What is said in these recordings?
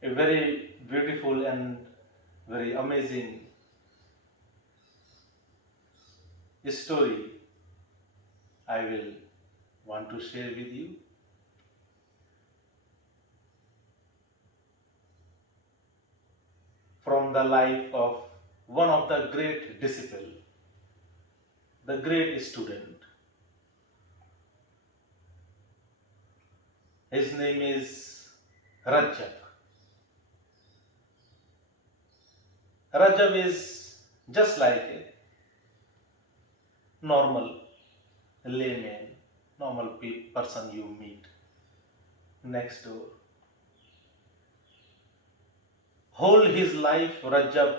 A very beautiful and very amazing story I will want to share with you from the life of one of the great disciple, the great student. His name is Rajab. Rajab is just like a normal layman, normal person you meet next door. Whole his life, Rajab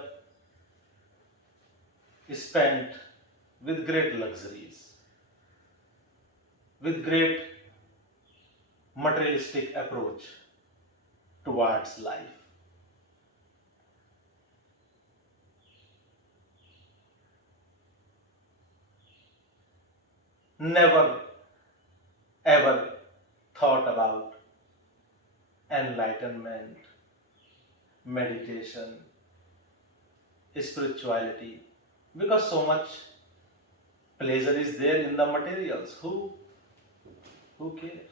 spent with great luxuries, with great materialistic approach towards life. Never ever thought about enlightenment, meditation, spirituality, because so much pleasure is there in the materials. Who cares?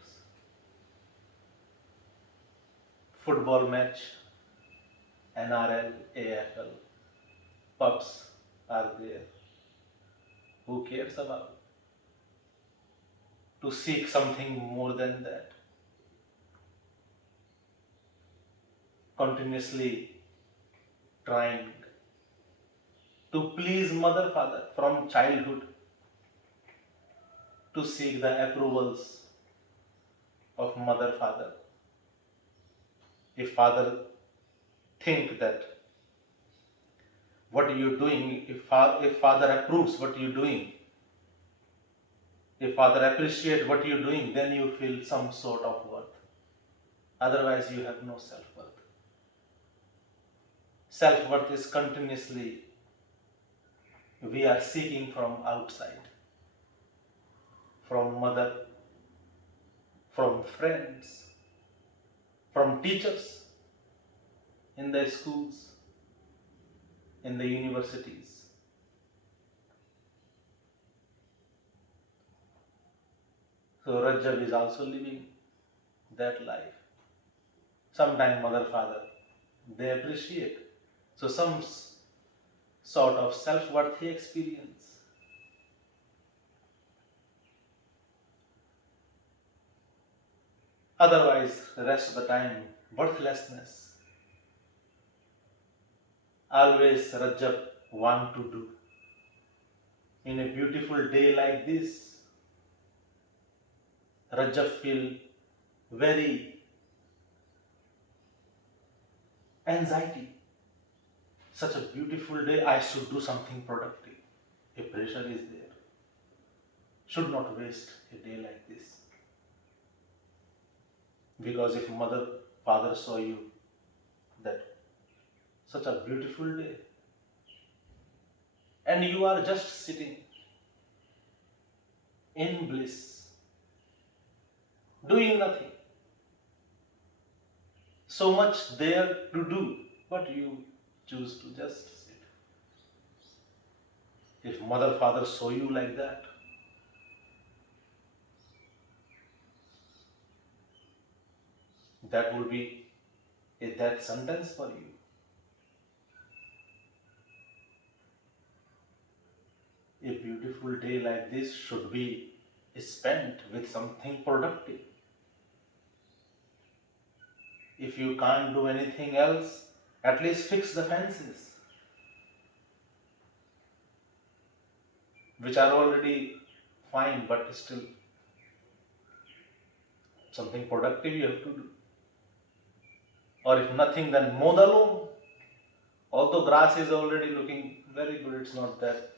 Football match, NRL, AFL, pubs are there. Who cares about? To seek something more than that. Continuously trying to please mother, father from childhood, to seek the approvals of mother, father. If father think that what you're doing, if father approves what you're doing, if father appreciate what you're doing, then you feel some sort of worth. Otherwise, you have no self-worth. Self-worth is continuously we are seeking from outside, from mother, from friends, from teachers in the schools, in the universities. So Rajab is also living that life. Sometimes mother, father, they appreciate. So some sort of self-worth he experience. Otherwise, the rest of the time, worthlessness. Always Rajab want to do. In a beautiful day like this, Rajab feel very anxiety. Such a beautiful day, I should do something productive. A pressure is there. Should not waste a day like this. Because if mother, father saw you that such a beautiful day, and you are just sitting in bliss, doing nothing, so much there to do, but you choose to just sit. If mother, father saw you like that, that would be a death sentence for you. A beautiful day like this should be spent with something productive. If you can't do anything else, at least fix the fences, which are already fine, but still something productive you have to do. Or if nothing, then mow the lawn. Although grass is already looking very good, it's not that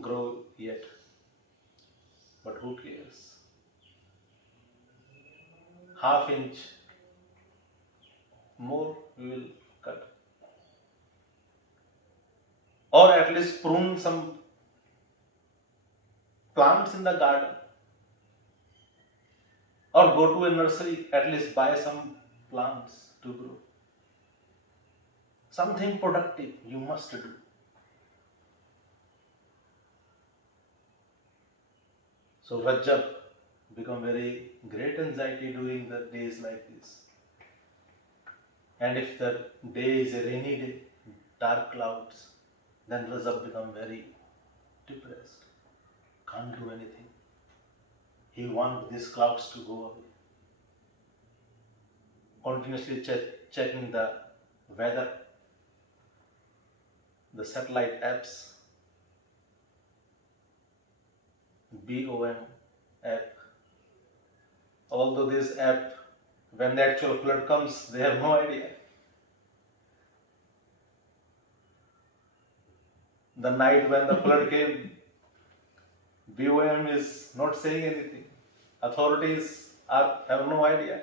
grow yet. But who cares? Half inch more we will cut. Or at least prune some plants in the garden, or go to a nursery, at least buy some plants to grow. Something productive you must do. So Rajab become very great anxiety during the days like this. And if the day is a rainy day, dark clouds, then Rajab become very depressed. Can't do anything. He wants these clouds to go away. Continuously checking the weather, the satellite apps, BOM app. Although this app, when the actual flood comes, they have no idea. The night when the flood came, BOM is not saying anything. Authorities have no idea.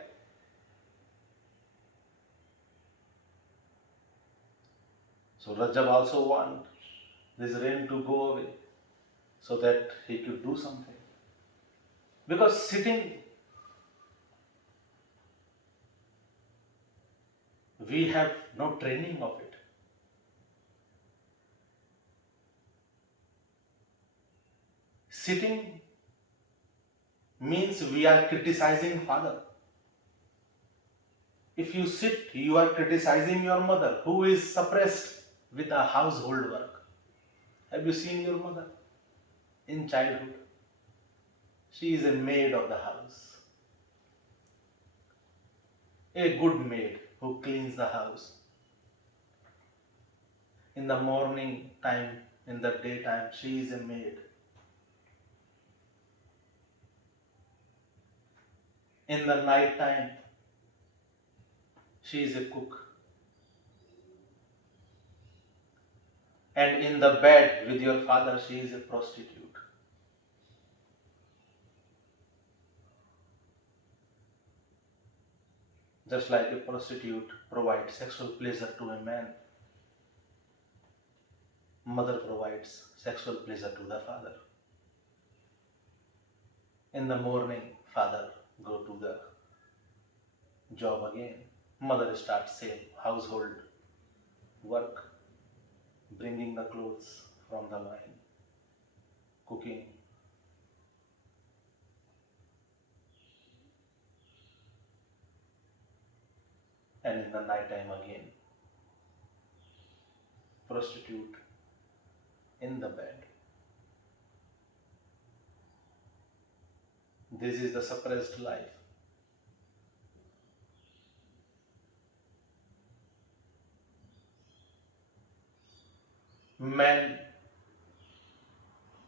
So Rajab also want this rain to go away so that he could do something. Because sitting, we have no training of it. Sitting means we are criticizing father. If you sit, you are criticizing your mother who is suppressed with a household work. Have you seen your mother in childhood? She is a maid of the house. A good maid who cleans the house. In the morning time, in the daytime, she is a maid. In the night time, she is a cook. And in the bed with your father, she is a prostitute. Just like a prostitute provides sexual pleasure to a man, mother provides sexual pleasure to the father. In the morning, father go to the job again. Mother starts same household work, bringing the clothes from the line, cooking. And in the night time again, prostitute in the bed. This is the suppressed life. Man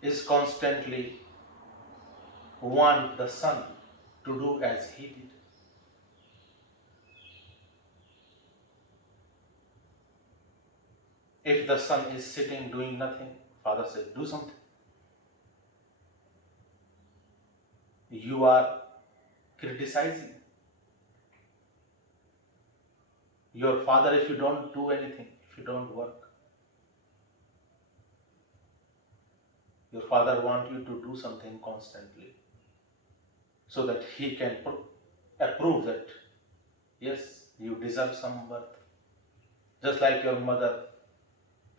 is constantly want the son to do as he did. If the son is sitting doing nothing, father says, do something. You are criticizing your father if you don't do anything, if you don't work. Your father wants you to do something constantly so that he can approve that, yes, you deserve some worth. Just like your mother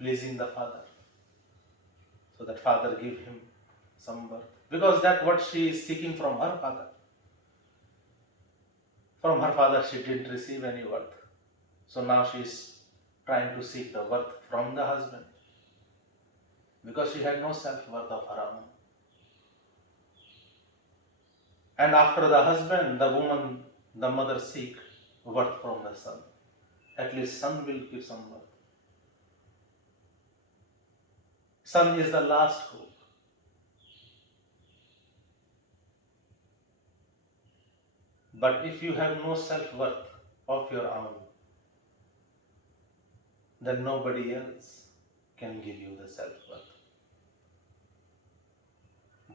pleasing the father, so that father give him some worth. Because that's what she is seeking from her father. From her father she didn't receive any worth. So now she is trying to seek the worth from the husband. Because she had no self-worth of her own. And after the husband, the woman, the mother seek worth from the son. At least son will give some worth. Son is the last hope. But if you have no self-worth of your own, then nobody else can give you the self-worth.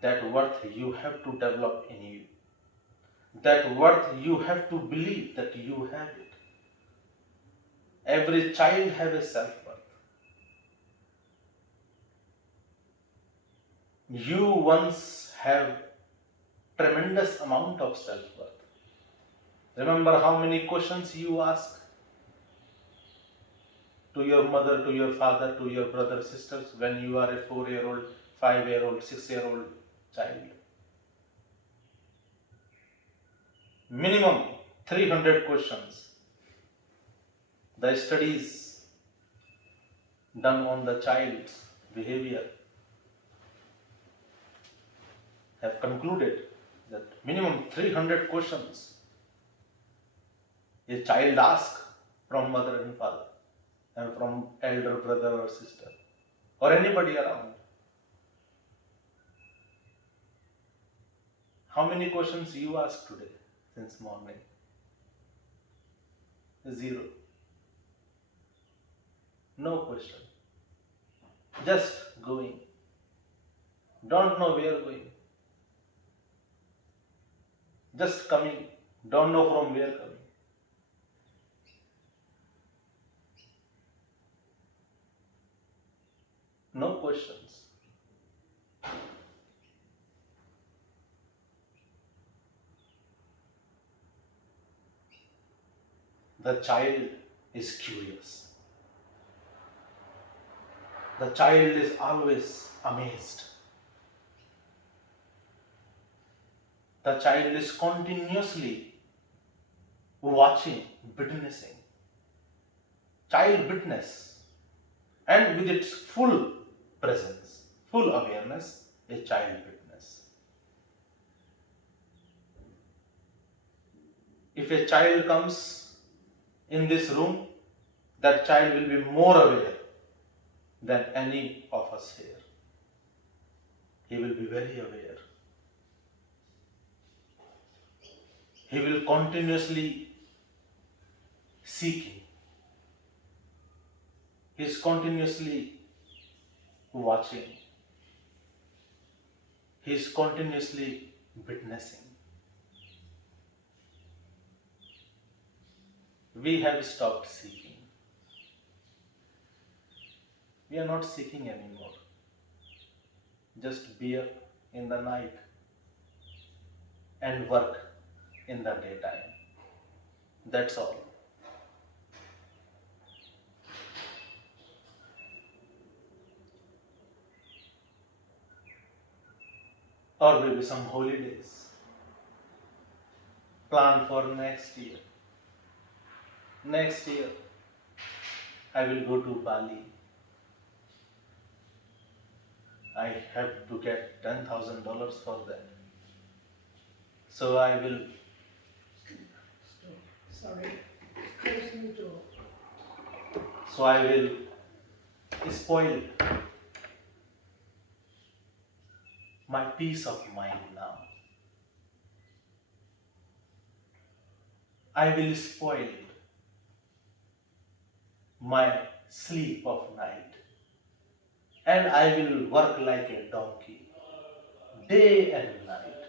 That worth you have to develop in you. That worth you have to believe that you have it. Every child has a self-worth. You once have tremendous amount of self-worth. Remember how many questions you ask to your mother, to your father, to your brother, sisters when you are a 4-year-old, 5-year-old, 6-year-old child. Minimum 300 questions. The studies done on the child's behavior have concluded that minimum 300 questions a child asks from mother and father and from elder brother or sister or anybody around. How many questions you ask today since morning? Zero. No question. Just going. Don't know where going. Just coming. Don't know from where coming. No questions. The child is curious. The child is always amazed. The child is continuously watching, witnessing. Child witness, and with its full presence, full awareness, a child witness. If a child comes in this room, that child will be more aware than any of us here. He will be very aware. He will continuously seeking. He is continuously watching. He is continuously witnessing. We have stopped seeking. We are not seeking anymore. Just beer in the night and work in the daytime. That's all. Or maybe some holidays. Plan for next year. Next year, I will go to Bali. I have to get $10,000 for that. So I will. Sorry. Closing the door. So I will spoil my peace of mind now. I will spoil my sleep of night. And I will work like a donkey, day and night,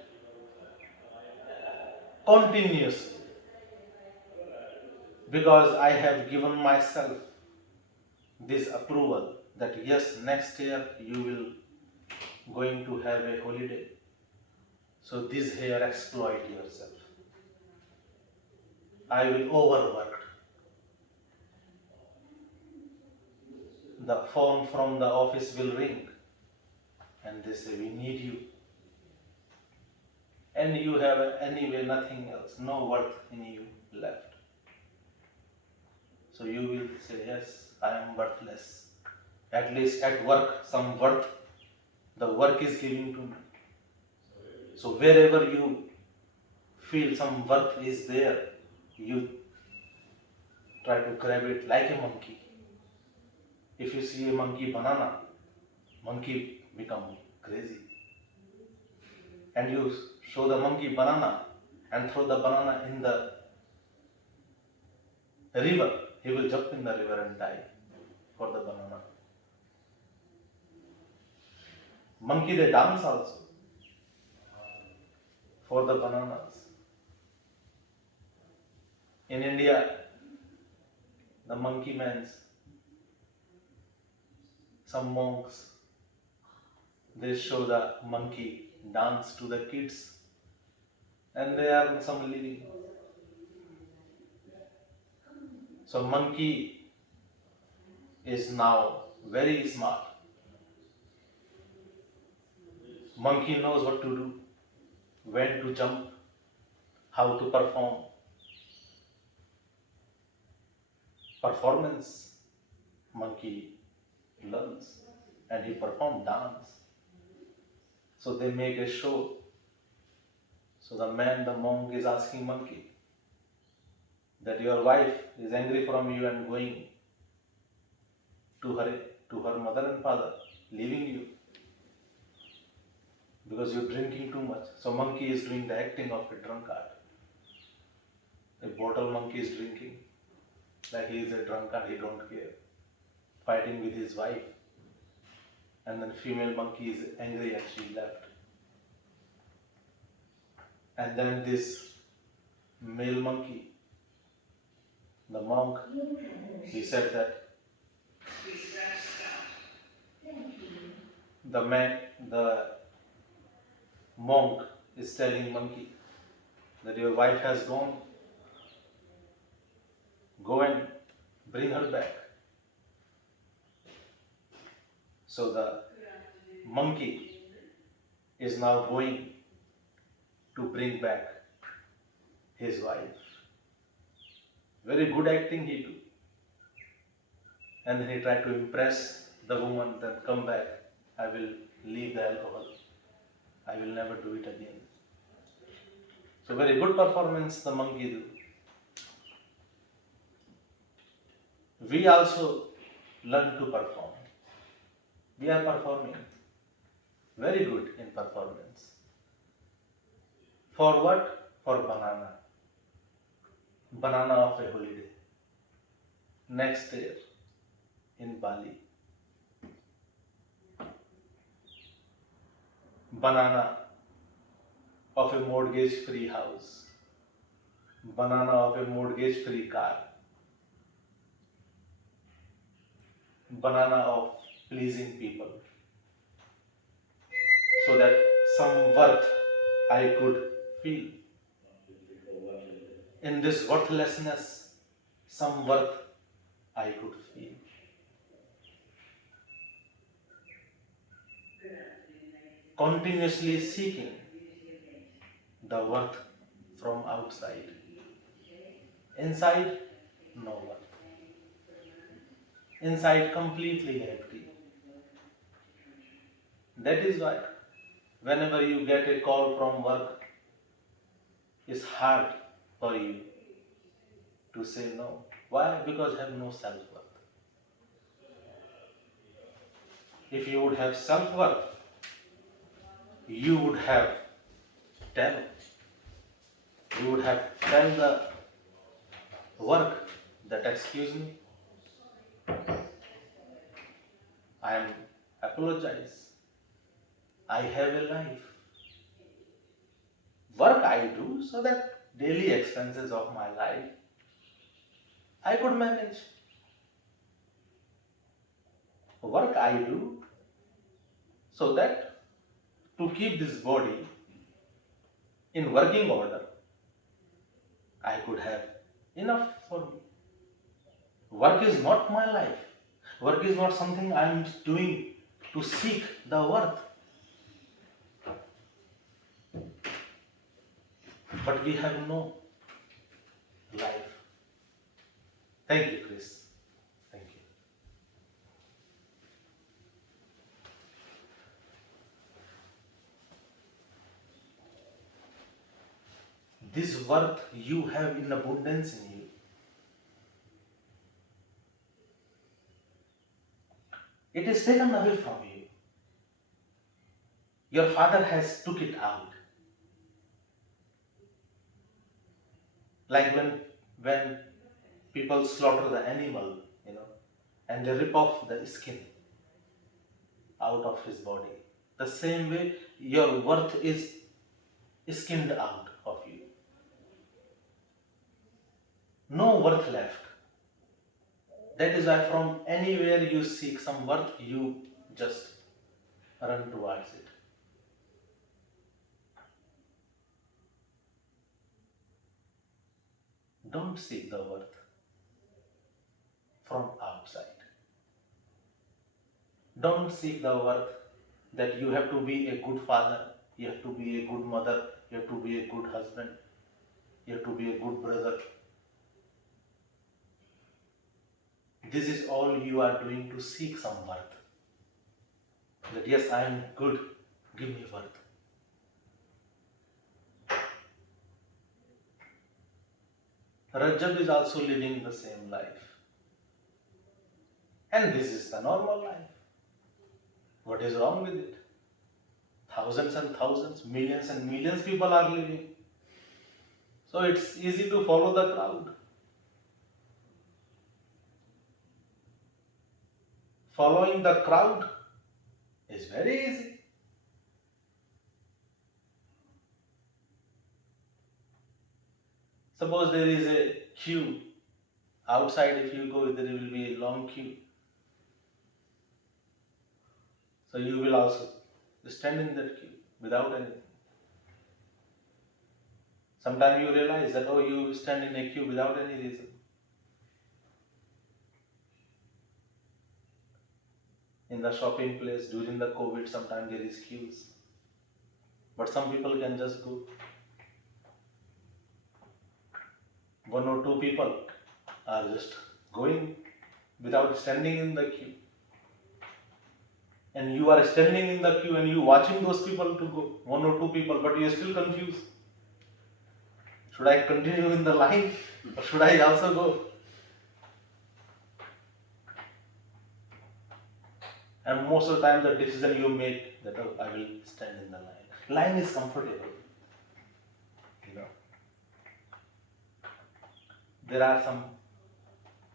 continuously. Because I have given myself this approval that yes, next year you will going to have a holiday. So this year exploit yourself. I will overwork. The phone from the office will ring and they say we need you. And you have anyway nothing else, no worth in you left. So you will say yes, I am worthless. At least at work, some worth the work is giving to me. So wherever you feel some worth is there, you try to grab it like a monkey. If you see a monkey banana, monkey become crazy. And you show the monkey banana and throw the banana in the river, he will jump in the river and die for the banana. Monkey they dance also for the bananas. In India, the monkey mans, some monks, they show the monkey dance to the kids, and they earn some living. So monkey is now very smart. Monkey knows what to do, when to jump, how to perform. Performance, monkey learns, and he performed dance. So they make a show. So the man, the monk, is asking monkey that your wife is angry from you and going to her mother and father, leaving you because you're drinking too much. So monkey is doing the acting of a drunkard. A bottle monkey is drinking like he is a drunkard, he don't care, fighting with his wife. And then female monkey is angry and she left. And then this male monkey, the monk, he said that the monk is telling monkey that your wife has gone, go and bring her back. So the monkey is now going to bring back his wife. Very good acting he do. And then he tried to impress the woman that come back, I will leave the alcohol. I will never do it again. So very good performance the monkey do. We also learn to perform. We are performing very good in performance. For what? For banana. Banana of a holiday. Next year in Bali. Banana of a mortgage-free house. Banana of a mortgage-free car. Banana of pleasing people. So that some worth I could feel. In this worthlessness, some worth I could feel. Continuously seeking the worth from outside. Inside, no worth. Inside, completely empty. That is why, whenever you get a call from work, it's hard for you to say no. Why? Because you have no self-worth. If you would have self-worth, you would have tell. You would have tell the work that, excuse me, I am apologize. I have a life. Work I do so that daily expenses of my life I could manage. Work I do so that to keep this body in working order, I could have enough for me. Work is not my life. Work is not something I am doing to seek the worth. But we have no life. Thank you, Chris. Thank you. This worth you have in abundance in you. It is taken away from you. Your father has took it out. Like when people slaughter the animal, and they rip off the skin out of his body. The same way your worth is skinned out of you. No worth left. That is why from anywhere you seek some worth, you just run towards it. Don't seek the worth from outside. Don't seek the worth that you have to be a good father, you have to be a good mother, you have to be a good husband, you have to be a good brother. This is all you are doing to seek some worth. That yes, I am good, give me worth. Rajab is also living the same life. And this is the normal life. What is wrong with it? Thousands and thousands, millions and millions people are living. So it's easy to follow the crowd. Following the crowd is very easy. Suppose there is a queue outside, if you go, there will be a long queue. So you will also stand in that queue without anything. Sometimes you realize that, oh, you stand in a queue without any reason. In the shopping place during the COVID, sometimes there is queues. But some people can just go. One or two people are just going without standing in the queue. And you are standing in the queue and you watching those people to go, one or two people, but you are still confused. Should I continue in the line or should I also go? And most of the time the decision you make that, oh, I will stand in the line. Line is comfortable. You know. There are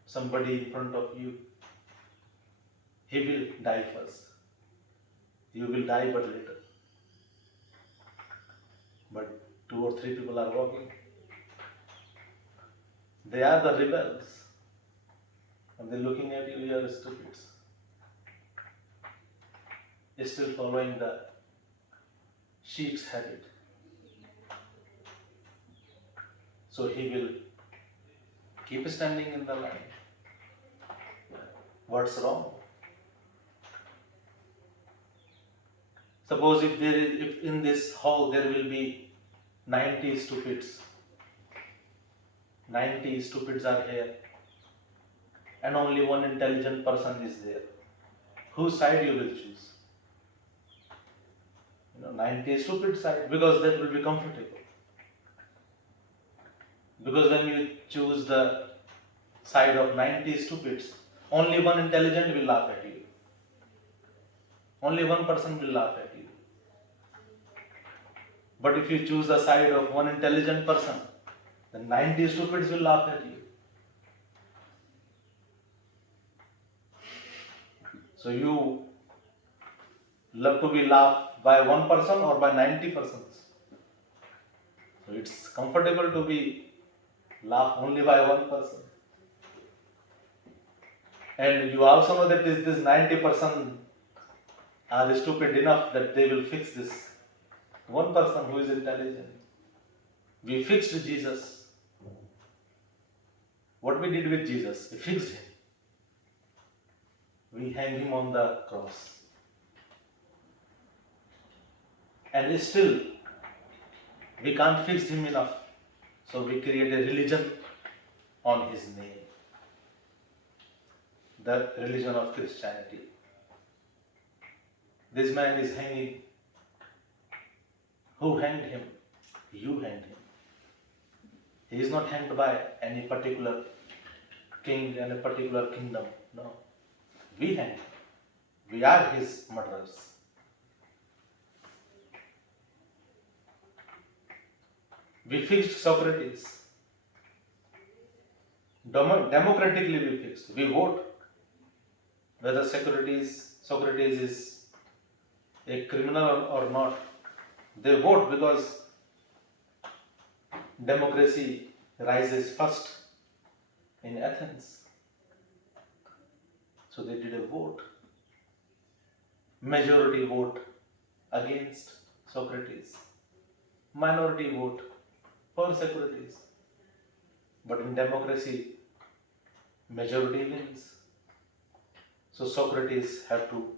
somebody in front of you. He will die first. You will die but later. But two or three people are walking. They are the rebels. And they're looking at you, you are stupids. You're still following the sheep's habit. So he will keep standing in the line. What's wrong? Suppose if in this hall there will be 90 stupids. 90 stupids are here. And only one intelligent person is there. Whose side you will choose? 90 stupid side, because that will be comfortable. Because when you choose the side of 90 stupids, only one intelligent will laugh at you. Only one person will laugh at you. But if you choose the side of one intelligent person, then 90 stupids will laugh at you. So you love to be laughed by one person or by 90 persons. So it's comfortable to be laughed only by one person. And you also know that this 90% are stupid enough that they will fix this one person who is intelligent. We fixed Jesus. What we did with Jesus? We fixed him. We hang him on the cross. And still, we can't fix him enough. So we create a religion on his name. The religion of Christianity. This man is hanging. Who hanged him? You hanged him. He is not hanged by any particular king and a particular kingdom. No. We hanged him. We are his murderers. We fixed Socrates. Democratically we fixed. We vote whether Socrates is a criminal or not. They vote because democracy rises first in Athens. So they did a vote. Majority vote against Socrates. Minority vote for Socrates. But in democracy, majority wins. So Socrates have to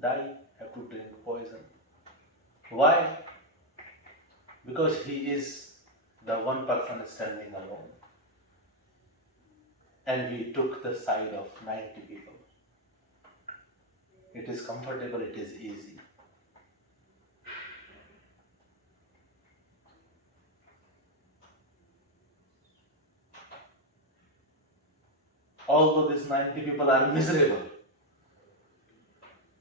die, have to drink poison. Why? Because he is the one person standing alone. And we took the side of 90 people. It is comfortable, it is easy. Although these 90 people are miserable,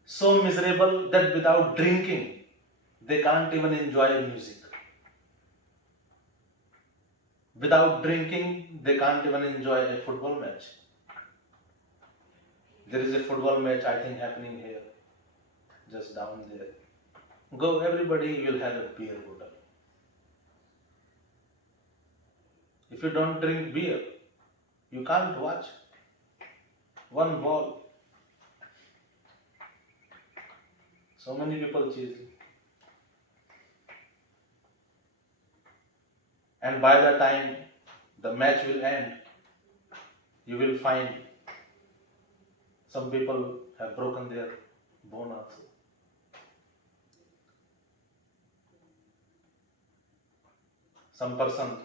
so miserable that without drinking, they can't even enjoy music. Without drinking, they can't even enjoy a football match. There is a football match, I think, happening here, just down there. Go, everybody will have a beer bottle. If you don't drink beer, you can't watch one ball. So many people chasing. And by the time the match will end, you will find some people have broken their bone also. Some person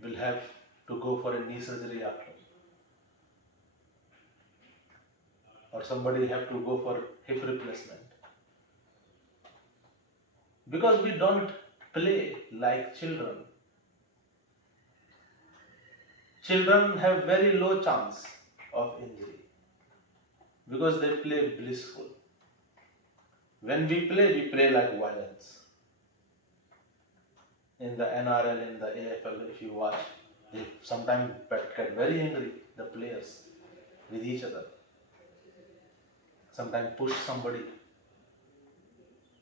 will have to go for a knee surgery after. Or somebody have to go for hip replacement. Because we don't play like children. Children have very low chance of injury because they play blissful. When we play like violence. In the NRL, in the AFL, if you watch, they sometimes get very angry, the players, with each other. Sometimes push somebody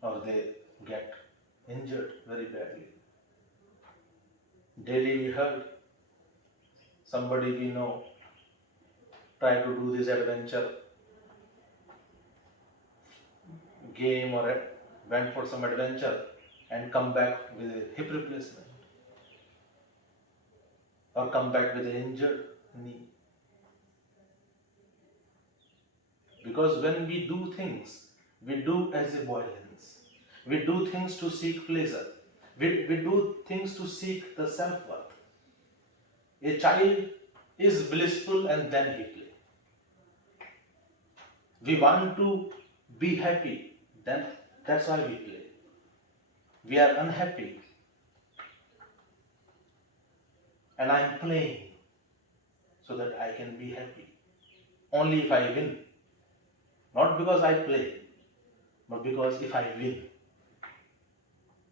or they get injured very badly. Daily we heard somebody we know try to do this adventure game or went for some adventure and come back with a hip replacement or come back with an injured knee. Because when we do things, we do as a violence. We do things to seek pleasure. We do things to seek the self-worth. A child is blissful and then he plays. We want to be happy, then that's why we play. We are unhappy and I am playing so that I can be happy. Only if I win. Not because I play, but because if I win.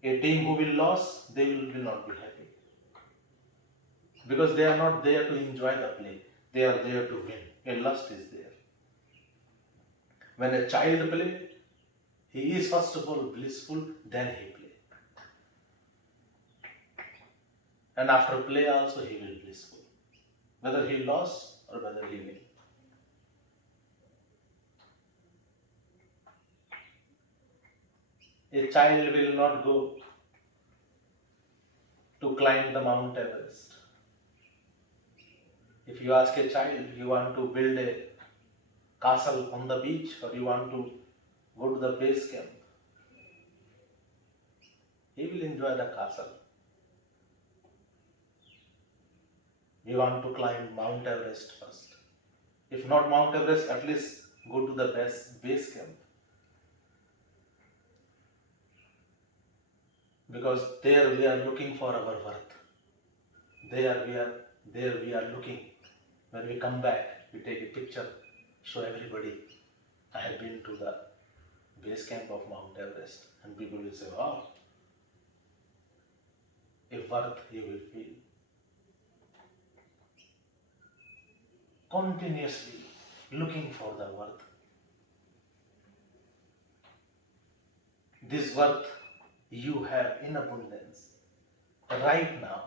A team who will lose, they will not be happy. Because they are not there to enjoy the play. They are there to win. A lust is there. When a child plays, he is first of all blissful, then he plays. And after play also he will be blissful. Whether he lost or whether he win. A child will not go to climb the Mount Everest. If you ask a child, you want to build a castle on the beach or you want to go to the base camp, he will enjoy the castle. We want to climb Mount Everest first. If not Mount Everest, at least go to the base camp. Because there we are looking for our worth. There we are looking. When we come back, we take a picture, show everybody, I have been to the base camp of Mount Everest. And people will say, wow, a worth you will feel. Continuously looking for the worth. This worth you have in abundance. Right now,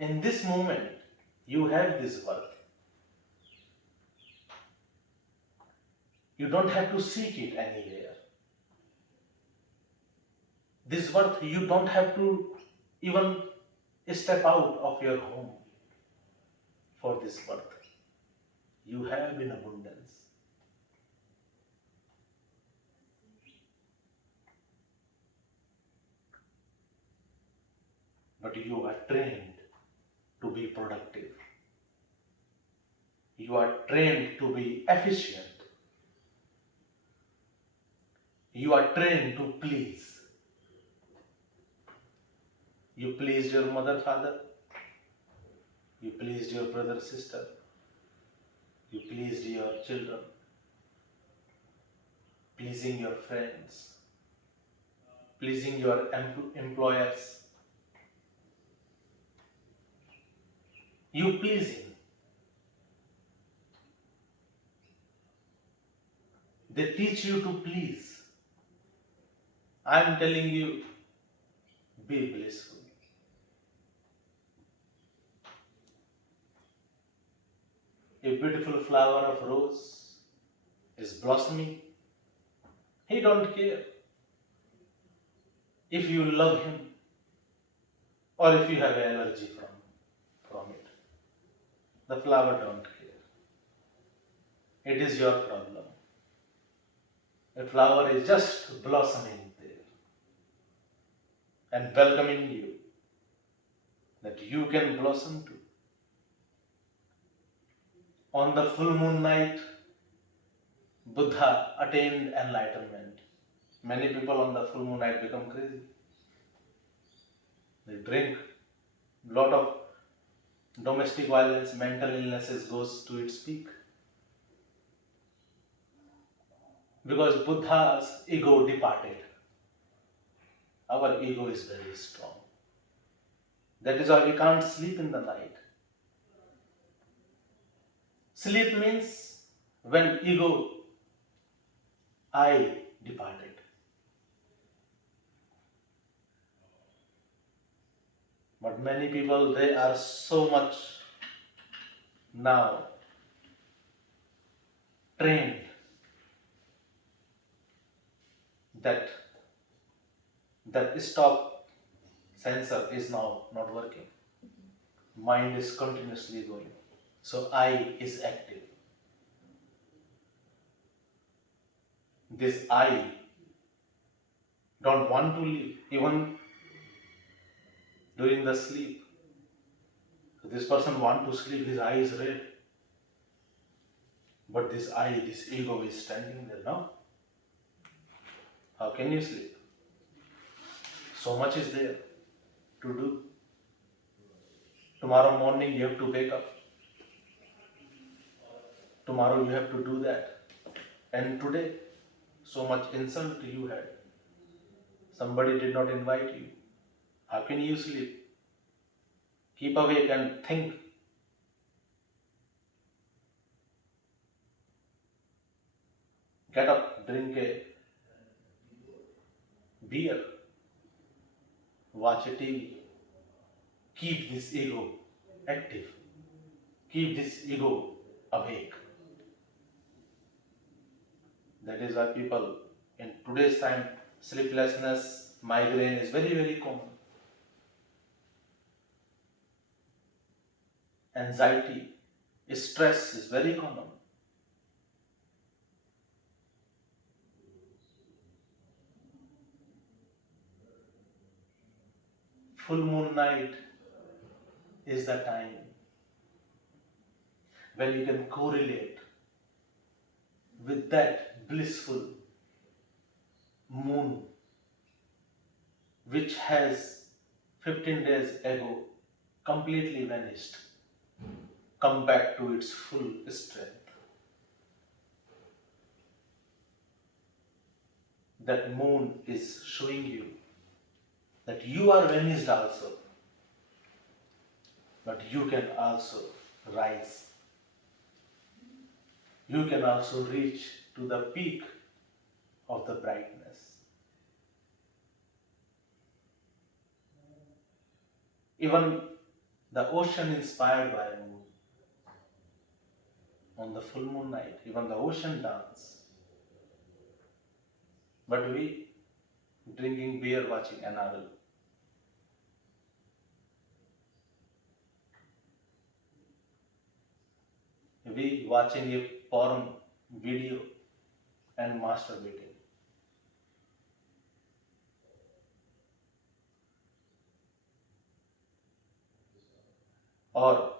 in this moment, you have this worth. You don't have to seek it anywhere. This worth, you don't have to even step out of your home. for this birth. You have in abundance. But you are trained to be productive. You are trained to be efficient. You are trained to please. You pleased your mother, father. You pleased your brother, sister. You pleased your children. Pleasing your friends. Pleasing your employers. You pleasing. They teach you to please. I am telling you, be blissful. A beautiful flower of rose is blossoming. He don't care if you love him or if you have allergy from it. The flower don't care. It is your problem. A flower is just blossoming there and welcoming you that you can blossom too. On the full moon night, Buddha attained enlightenment. Many people on the full moon night become crazy. They drink. A lot of domestic violence, mental illnesses goes to its peak. Because Buddha's ego departed. Our ego is very strong. That is why we can't sleep in the night. Sleep means when ego, I departed. But many people, they are so much now trained that that stop sensor is now not working. Mind is continuously going. So I is active. This I don't want to leave even during the sleep. So this person want to sleep, his eye is red. But this I, this ego is standing there now. How can you sleep? So much is there to do. Tomorrow morning you have to wake up. Tomorrow you have to do that. And today, so much insult you had. Somebody did not invite you. How can you sleep? Keep awake and think. Get up, drink a beer, watch a TV. Keep this ego active. Keep this ego awake. That is why people in today's time, sleeplessness, migraine is very, very common. Anxiety, stress is very common. Full moon night is the time when you can correlate with that blissful moon which has 15 days ago completely vanished, come back to its full strength. That moon is showing you that you are vanished also, but you can also rise. You can also reach to the peak of the brightness. Even the ocean inspired by a moon. On the full moon night, even the ocean dance. But we drinking beer, watching another. we watching a porn video and masturbating. Or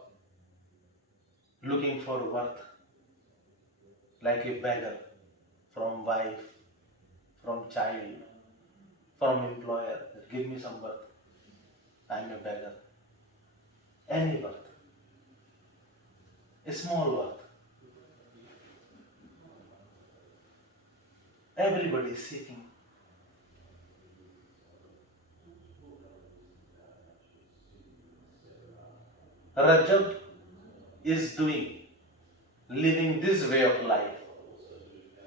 looking for worth like a beggar from wife, from child, from employer. Give me some worth. I'm a beggar. Any worth. A small worth. Everybody is seeking. Rajab is living this way of life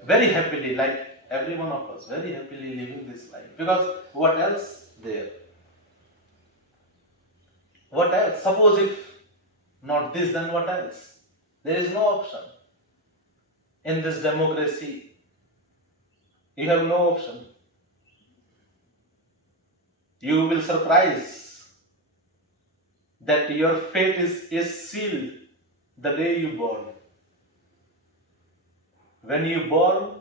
very happily, like every one of us, very happily living this life. Because what else there? What else? Suppose if not this, then what else? There is no option. In this democracy, you have no option. You will surprise that your fate is sealed the day you born. When you born,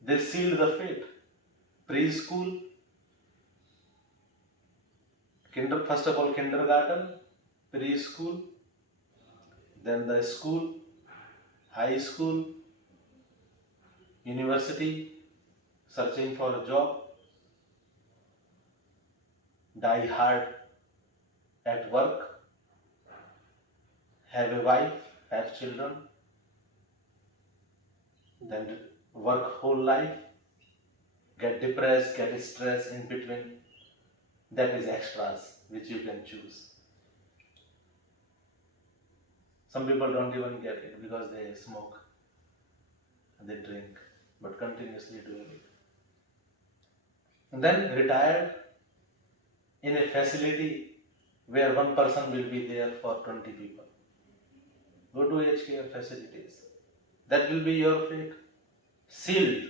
they sealed the fate. Preschool, first of all kindergarten, preschool, then the school, high school, university, searching for a job, die hard at work, have a wife, have children, then work whole life, get depressed, get stressed in between. That is extras which you can choose. Some people don't even get it because they smoke and they drink, but continuously doing it. And then retired in a facility where one person will be there for 20 people. Go to aged care facilities. That will be your fate. Sealed.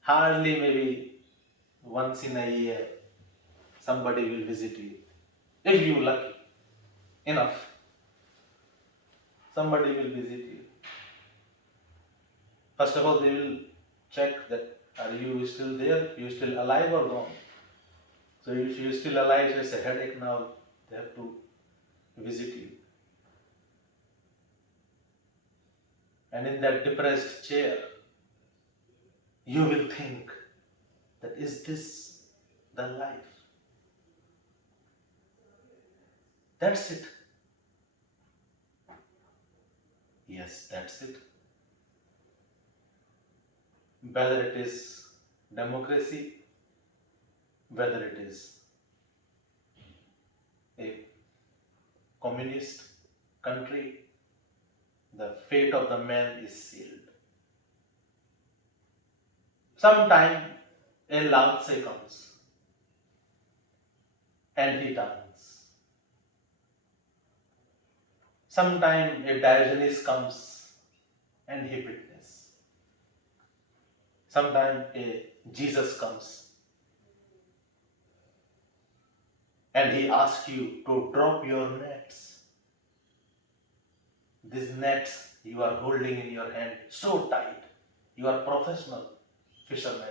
Hardly maybe once in a year somebody will visit you. If you lucky enough, somebody will visit you. First of all, they will check that are you still there, you still alive or gone. So if you still alive, it's a headache now, they have to visit you. And in that depressed chair, you will think that is this the life? That's it. Yes, that's it. Whether it is democracy, whether it is a communist country, the fate of the man is sealed. Sometime a Lao Tse comes and he turns. Sometime a Diogenes comes and he witnesses. Sometime a Jesus comes and he asks you to drop your nets. These nets you are holding in your hand so tight. You are professional fishermen.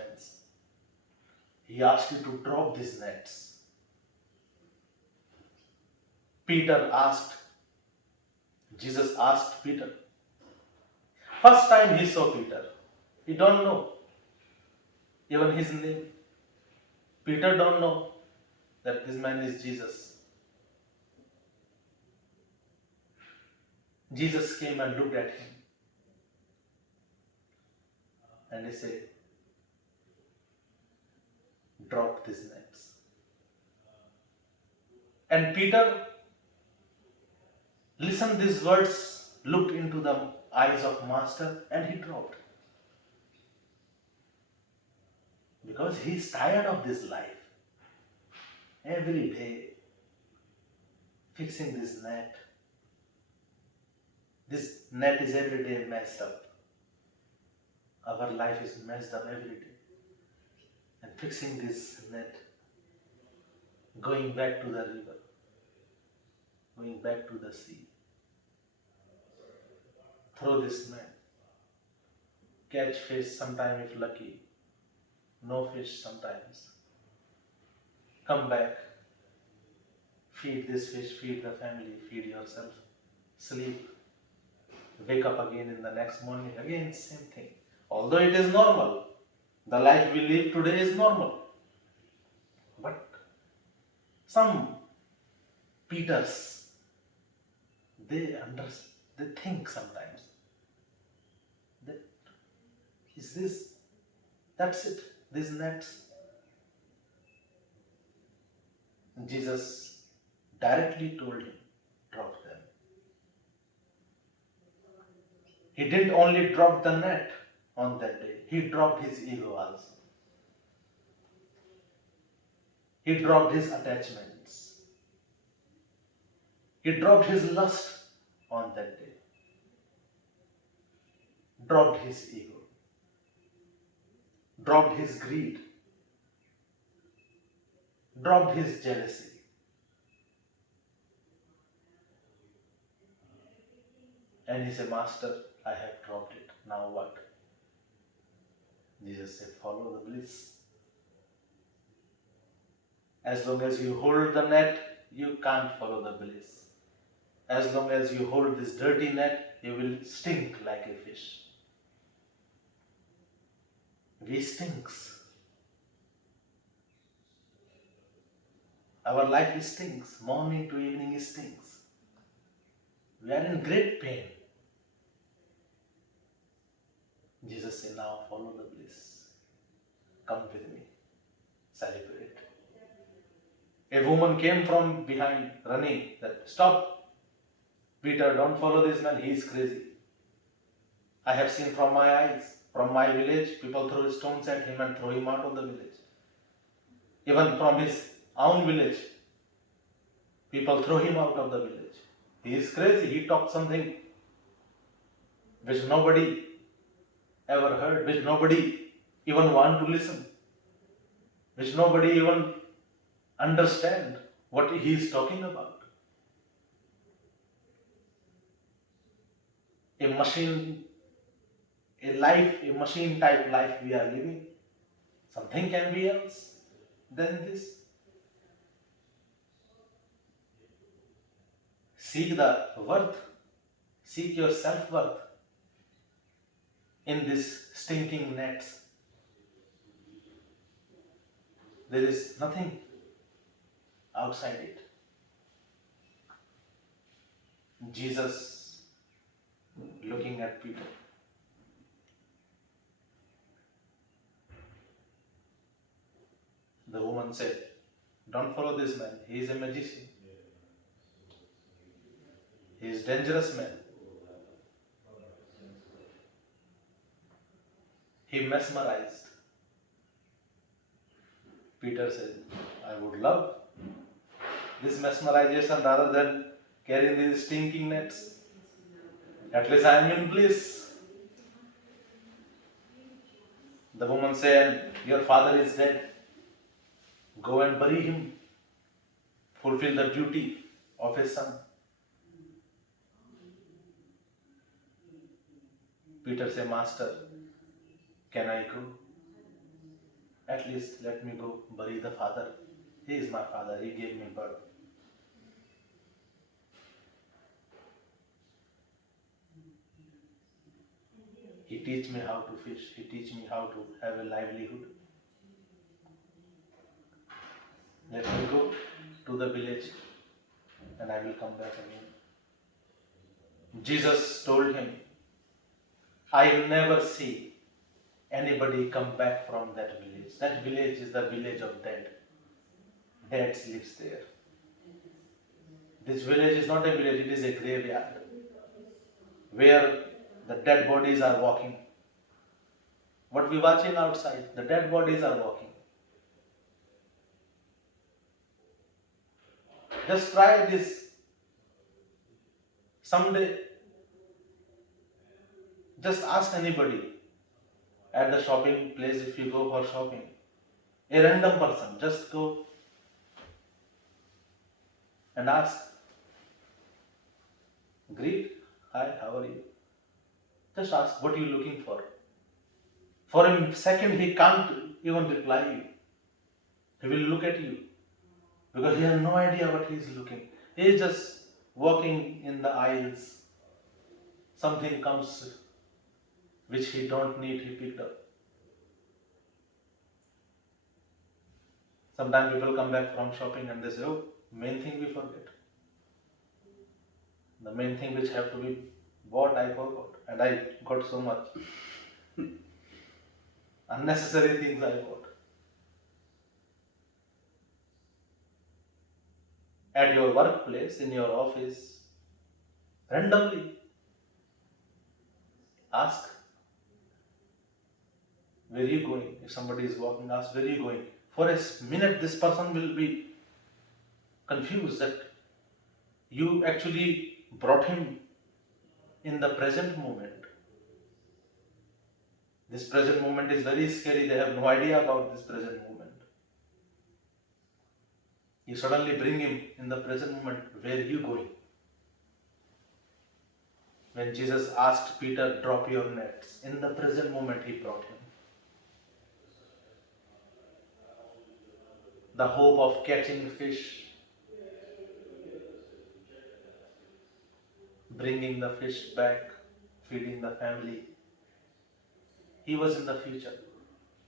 He asks you to drop these nets. Peter asked, Jesus asked Peter. First time he saw Peter, he don't know even his name. Peter don't know that this man is Jesus. Jesus came and looked at him and he said, drop these nets. And Peter listened these words, looked into the eyes of Master and he dropped. Because he is tired of this life. Every day fixing this net. This net is every day messed up. Our life is messed up every day. And fixing this net going back to the river, going back to the sea. Throw this net, catch fish sometime if lucky, no fish sometimes. Come back, feed this fish, feed the family, feed yourself, sleep, wake up again in the next morning, again same thing. Although it is normal, the life we live today is normal. But some Peters, they think sometimes that is this, that's it, these nets. Jesus directly told him, drop them. He didn't only drop the net on that day, he dropped his ego also. He dropped his attachments. He dropped his lust on that day. Dropped his ego. Dropped his greed. Dropped his jealousy. And he said, Master, I have dropped it. Now what? Jesus said, follow the bliss. As long as you hold the net, you can't follow the bliss. As long as you hold this dirty net, you will stink like a fish. We stinks. Our life stinks. Morning to evening stinks. We are in great pain. Jesus said, now follow the bliss. Come with me. Celebrate. A woman came from behind running. That, stop, Peter, don't follow this man. He is crazy. I have seen from my eyes. From my village, people throw stones at him and throw him out of the village. Even from his own village, people throw him out of the village. He is crazy. He talked something which nobody ever heard, which nobody even want to listen, which nobody even understand what he is talking about. A machine, a life, a machine type life we are living. Something can be else than this. Seek the worth, seek your self-worth in this stinking nets. There is nothing outside it. Jesus looking at Peter. The woman said, don't follow this man. He is a magician. He is a dangerous man. He mesmerized. Peter said, I would love this mesmerization rather than carrying these stinking nets. At least I am in bliss. The woman said, your father is dead. Go and bury him. Fulfill the duty of his son. Peter said, Master, can I go? At least let me go bury the father. He is my father. He gave me birth. He teach me how to fish. He teach me how to have a livelihood. Let me go to the village and I will come back again. Jesus told him, I never see anybody come back from that village. That village is the village of dead. Dead lives there. This village is not a village, it is a graveyard where the dead bodies are walking. What we watching outside, the dead bodies are walking. Just try this someday. Just ask anybody at the shopping place if you go for shopping. A random person, just go and ask, greet, hi, how are you? Just ask, what are you looking for? For a second, he can't even reply you. He will look at you because he has no idea what he is looking. He is just walking in the aisles. Something comes which he don't need, he picked up. Sometimes people come back from shopping and they say, oh, main thing we forget. The main thing which have to be bought, I forgot. And I got so much unnecessary things I bought. At your workplace, in your office, randomly ask, where are you going? If somebody is walking, ask, where are you going? For a minute, this person will be confused that you actually brought him in the present moment. This present moment is very scary. They have no idea about this present moment. You suddenly bring him in the present moment. Where are you going? When Jesus asked Peter, drop your nets, in the present moment he brought him. The hope of catching fish, bringing the fish back, feeding the family. He was in the future,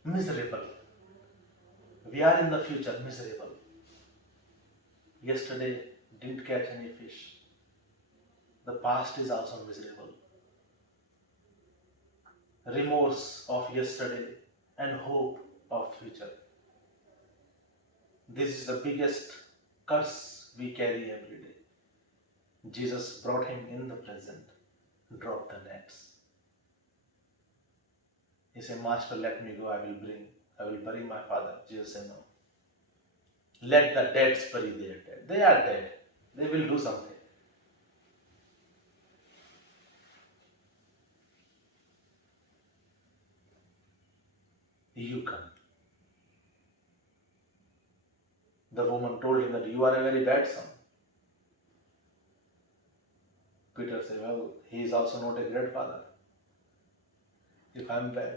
miserable. We are in the future, miserable. Yesterday didn't catch any fish. The past is also miserable. Remorse of yesterday and hope of future. This is the biggest curse we carry every day. Jesus brought him in the present. Drop the nets. He said, Master, let me go, I will bury my father. Jesus said, no. Let the dead bury their dead. They are dead. They will do something. You come. The woman told him that you are a very bad son. Peter said, well, he is also not a great father. If I am bad.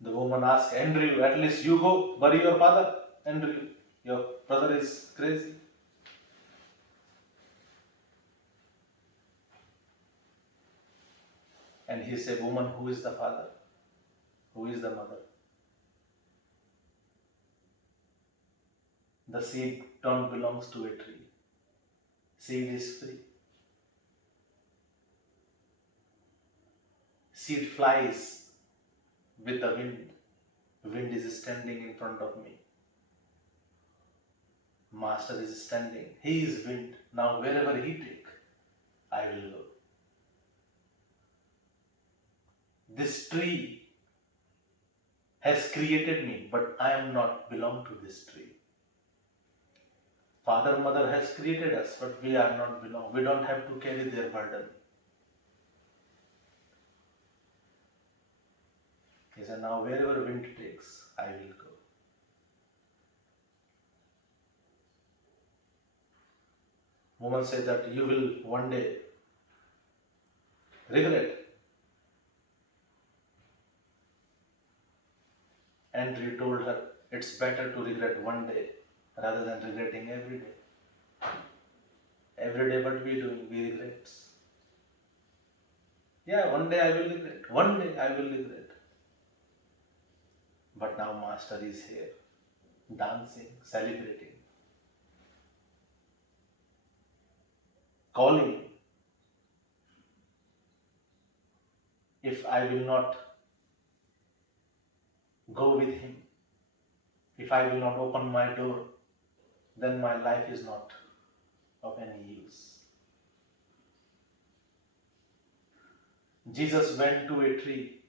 The woman asked, Andrew, at least you go bury your father. Andrew, your brother is crazy. And he said, woman, who is the father? Who is the mother? The seed don't belongs to a tree. Seed is free. Seed flies with the wind. Wind is standing in front of me. Master is standing. He is wind. Now wherever he take, I will go. This tree has created me, but I am not belong to this tree. Father, mother has created us, but we are not belong. We don't have to carry their burden. He said, now wherever wind takes, I will go. Woman said that you will one day regret. And he told her, it's better to regret one day rather than regretting every day. Every day what we doing, we regret. Yeah, one day I will regret. One day I will regret. But now Master is here, dancing, celebrating, calling. If I will not go with him, if I will not open my door, then my life is not of any use. Jesus went to a tree.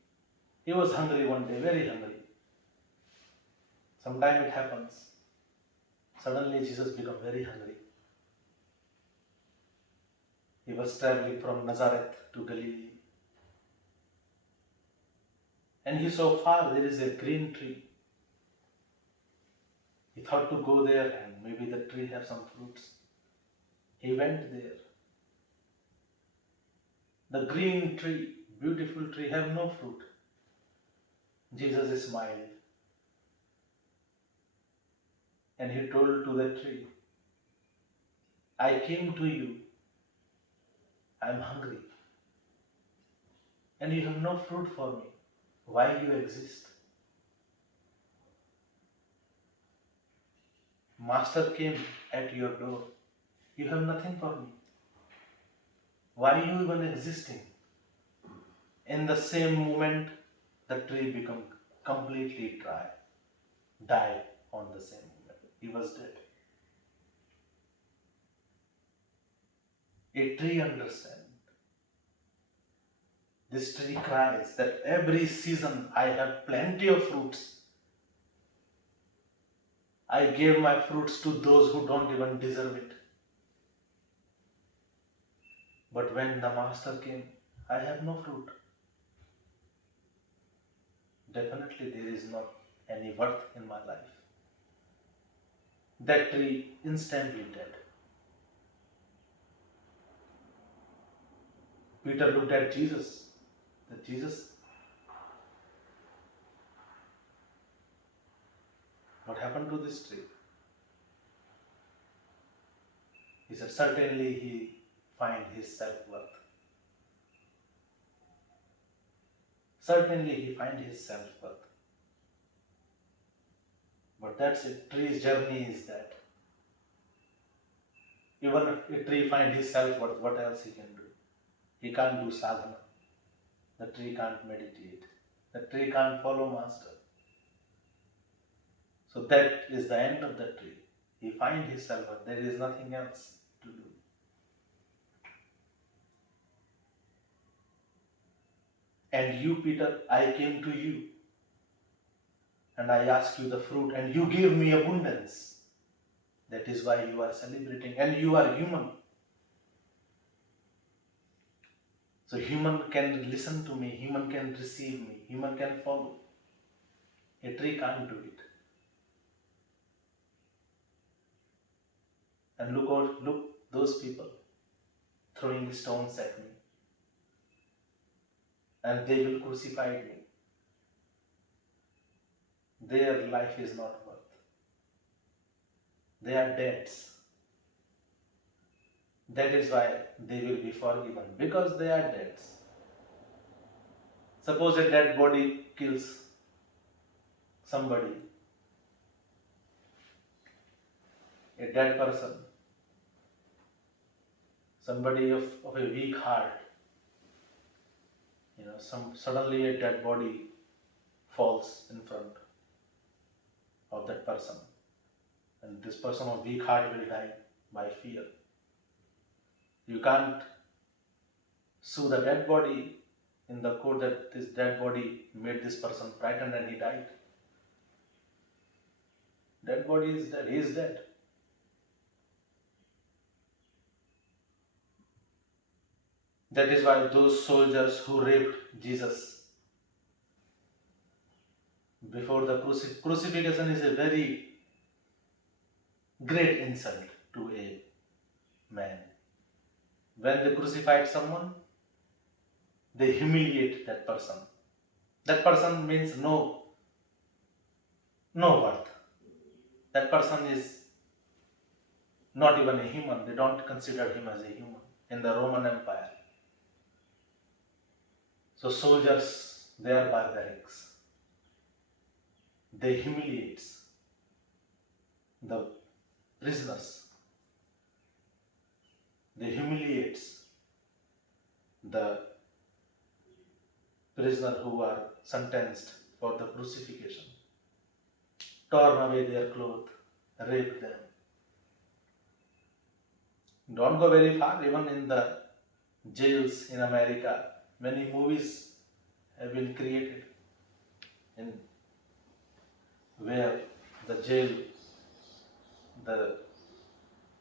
He was hungry one day, very hungry. Sometimes it happens. Suddenly Jesus became very hungry. He was traveling from Nazareth to Galilee. And he saw far there is a green tree. He thought to go there and maybe the tree have some fruits. He went there. The green tree, beautiful tree, have no fruit. Jesus smiled and he told to the tree, I came to you, I am hungry, and you have no fruit for me. Why you exist? Master came at your door. You have nothing for me. Why you even existing? In the same moment, the tree became completely dry, died on the same moment. He was dead. A tree understands. This tree cries that every season I have plenty of fruits. I gave my fruits to those who don't even deserve it. But when the master came, I have no fruit. Definitely there is not any worth in my life. That tree instantly dead. Peter looked at Jesus. That Jesus, what happened to this tree? He said, certainly he find his self-worth. Certainly he find his self-worth. But that's it. Tree's journey is that. Even if a tree find his self-worth, what else he can do? He can't do sadhana. The tree can't meditate. The tree can't follow master. So that is the end of the tree. He find his self-worth. There is nothing else to do. And you, Peter, I came to you and I asked you the fruit and you gave me abundance. That is why you are celebrating and you are human. So human can listen to me, human can receive me, human can follow. A tree can't do it. And look those people throwing stones at me and they will crucify me. Their life is not worth. They are deads. That is why they will be forgiven because they are deads. Suppose a dead body kills somebody, a dead person, somebody of a weak heart, suddenly a dead body falls in front of that person, and this person of weak heart will die by fear. You can't sue the dead body in the court that this dead body made this person frightened and he died. Dead body is dead, he is dead. That is why those soldiers who raped Jesus before the crucifixion is a very great insult to a man. When they crucified someone, they humiliate that person. That person means no worth. That person is not even a human. They don't consider him as a human in the Roman Empire. So soldiers, they are barbarics. They humiliate the prisoners. They humiliate the prisoners who are sentenced for the crucifixion. Torn away their clothes, rape them. Don't go very far, even in the jails in America, many movies have been created in where the jail, the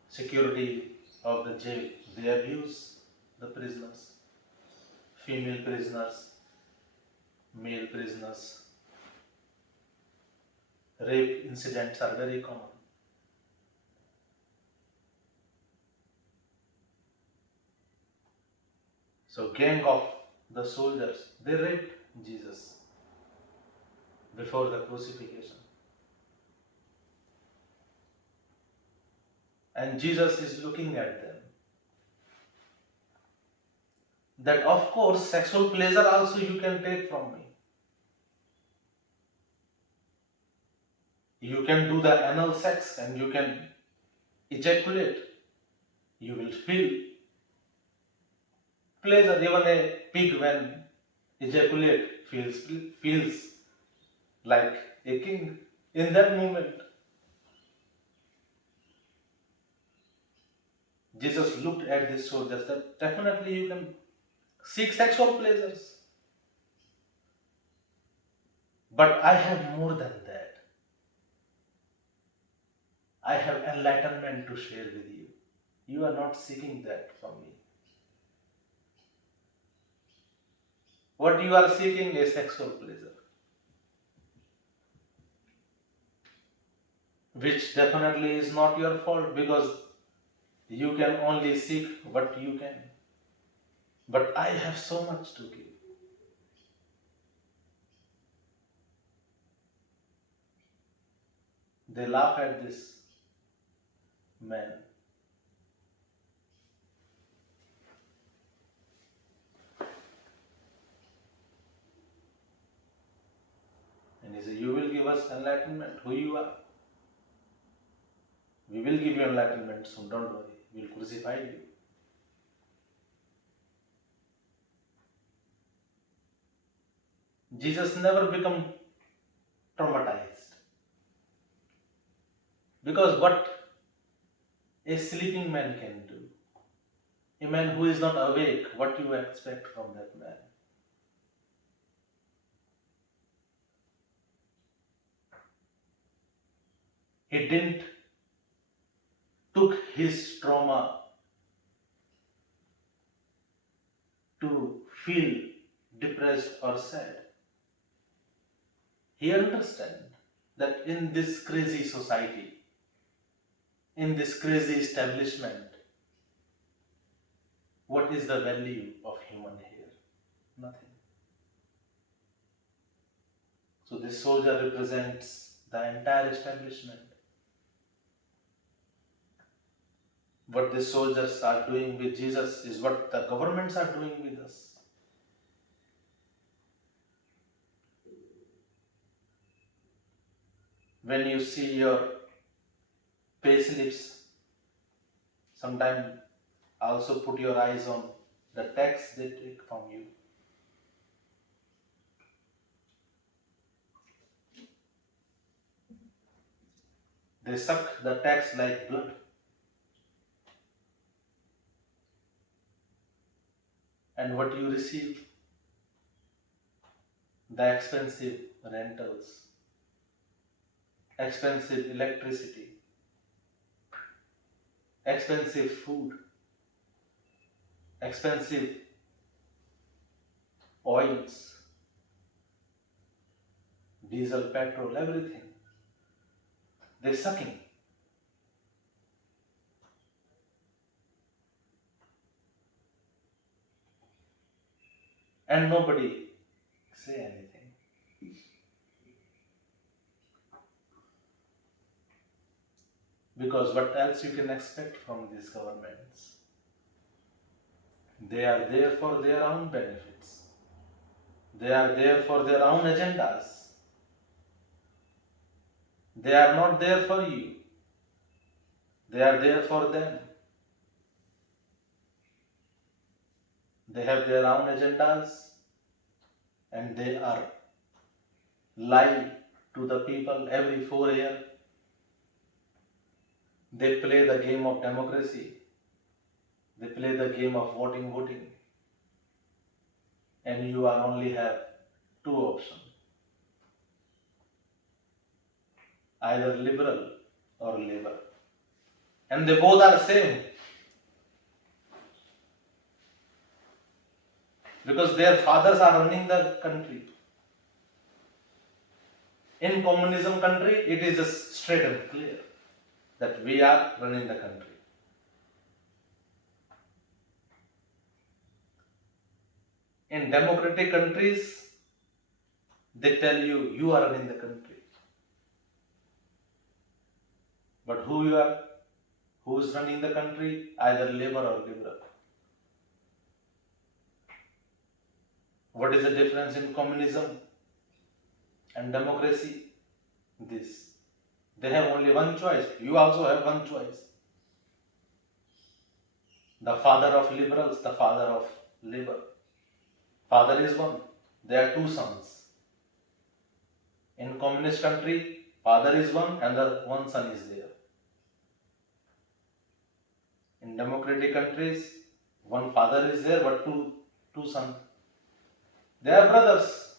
security of the jail, they abuse the prisoners, female prisoners, male prisoners, rape incidents are very common. So gang of the soldiers, they raped Jesus before the crucifixion. And Jesus is looking at them. That of course sexual pleasure also you can take from me. You can do the anal sex and you can ejaculate. You will feel pleasure. Even a pig when ejaculate feels like a king in that moment. Jesus looked at these soldiers that definitely you can seek sexual pleasures. But I have more than that. I have enlightenment to share with you. You are not seeking that from me. What you are seeking is sexual pleasure, which definitely is not your fault because you can only seek what you can. But I have so much to give. They laugh at this man. And he said, you will give us enlightenment, who you are. We will give you enlightenment soon, don't worry. We will crucify you. Jesus never become traumatized. Because what a sleeping man can do, a man who is not awake, what you expect from that man? He didn't took his trauma to feel depressed or sad. He understands that in this crazy society, in this crazy establishment, what is the value of human here? Nothing. So this soldier represents the entire establishment. What the soldiers are doing with Jesus is what the governments are doing with us. When you see your pay slips, sometimes also put your eyes on the tax they take from you. They suck the tax like blood. And what you receive? The expensive rentals, expensive electricity, expensive food, expensive oils, diesel, petrol, everything. They're sucking. And nobody say anything. Because what else you can expect from these governments? They are there for their own benefits. They are there for their own agendas. They are not there for you. They are there for them. They have their own agendas and they are lie to the people every 4 years. They play the game of democracy. They play the game of voting. And you are only have two options. Either liberal or labor. And they both are same. Because their fathers are running the country. In communism country, it is just straight and clear that we are running the country. In democratic countries, they tell you, you are running the country. But who is running the country? Either labor or liberal. What is the difference in communism and democracy? This. They have only one choice. You also have one choice. The father of liberals, the father of labor. Father is one. There are two sons. In communist country, father is one and the one son is there. In democratic countries, one father is there but two sons. They are brothers.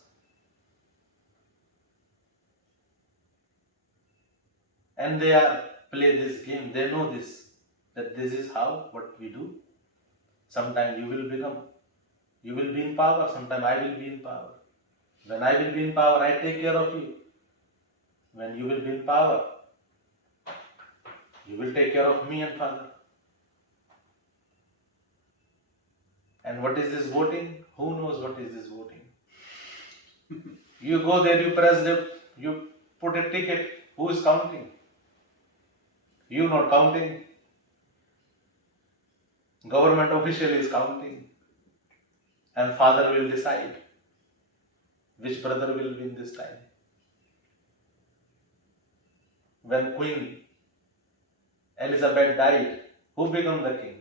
And they are play this game. They know this. That this is how what we do. Sometime you will be in power, sometime I will be in power. When I will be in power, I take care of you. When you will be in power, you will take care of me and father. And what is this voting? Who knows what is this voting? You go there, you put a ticket. Who is counting? You not counting. Government official is counting. And father will decide which brother will win this time. When Queen Elizabeth died, who became the king?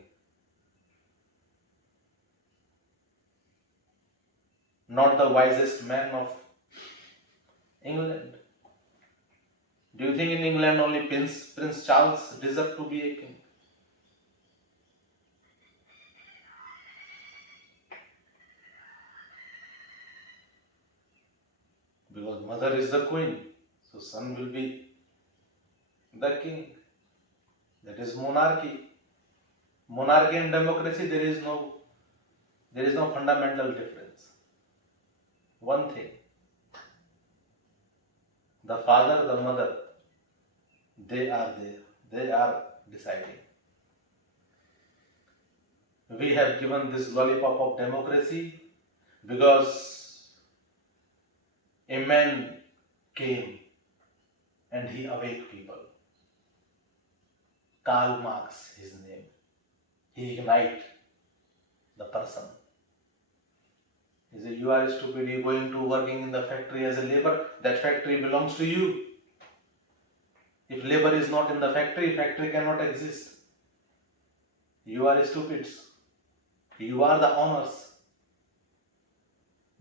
Not the wisest man of England. Do you think in England only Prince Charles deserved to be a king? Because mother is the queen, so son will be the king. That is monarchy. Monarchy and democracy, there is no fundamental difference. One thing, the father, the mother, they are there. They are deciding. We have given this lollipop of democracy because a man came and he awake people. Karl Marx, his name. He ignite the person. He said, you are stupid, you are going to working in the factory as a labor, that factory belongs to you. If labor is not in the factory cannot exist. You are stupids. You are the owners.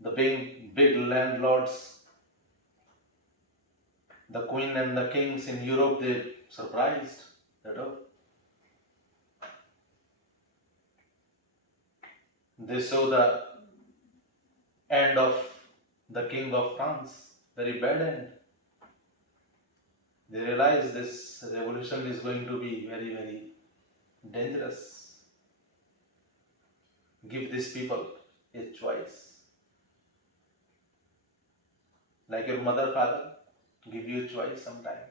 The big landlords, the queen and the kings in Europe, they surprised that they saw the end of the king of France, very bad end. They realized this revolution is going to be very, very dangerous. Give these people a choice. Like your mother, father, give you a choice sometime.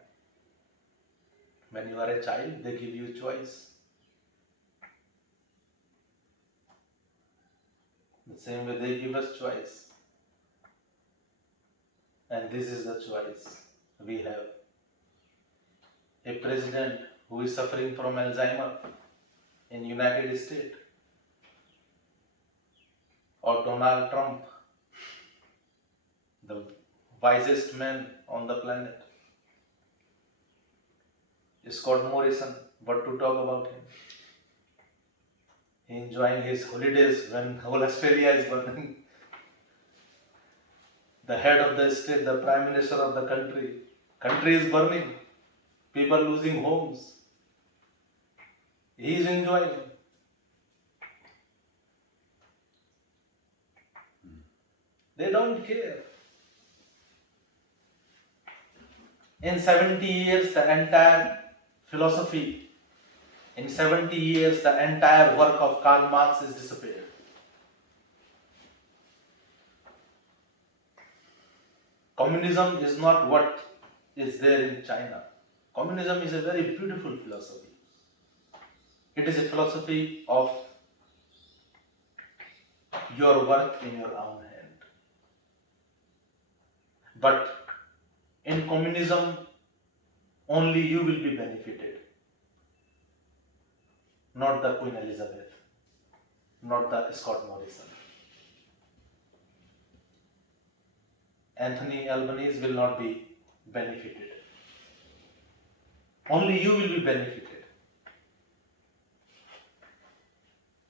When you are a child, they give you a choice. The same way they give us choice. And this is the choice we have. A president who is suffering from Alzheimer in United States, or Donald Trump, the wisest man on the planet. Scott Morrison, what to talk about him? He enjoying his holidays when whole Australia is burning. The head of the state, the prime minister of the country is burning. People losing homes. He is enjoying. They don't care. In 70 years, the entire philosophy, in 70 years, the entire work of Karl Marx is disappeared. Communism is not what is there in China. Communism is a very beautiful philosophy. It is a philosophy of your worth in your own hand. But in communism, only you will be benefited, not the Queen Elizabeth, not the Scott Morrison. Anthony Albanese will not be benefited. Only you will be benefited.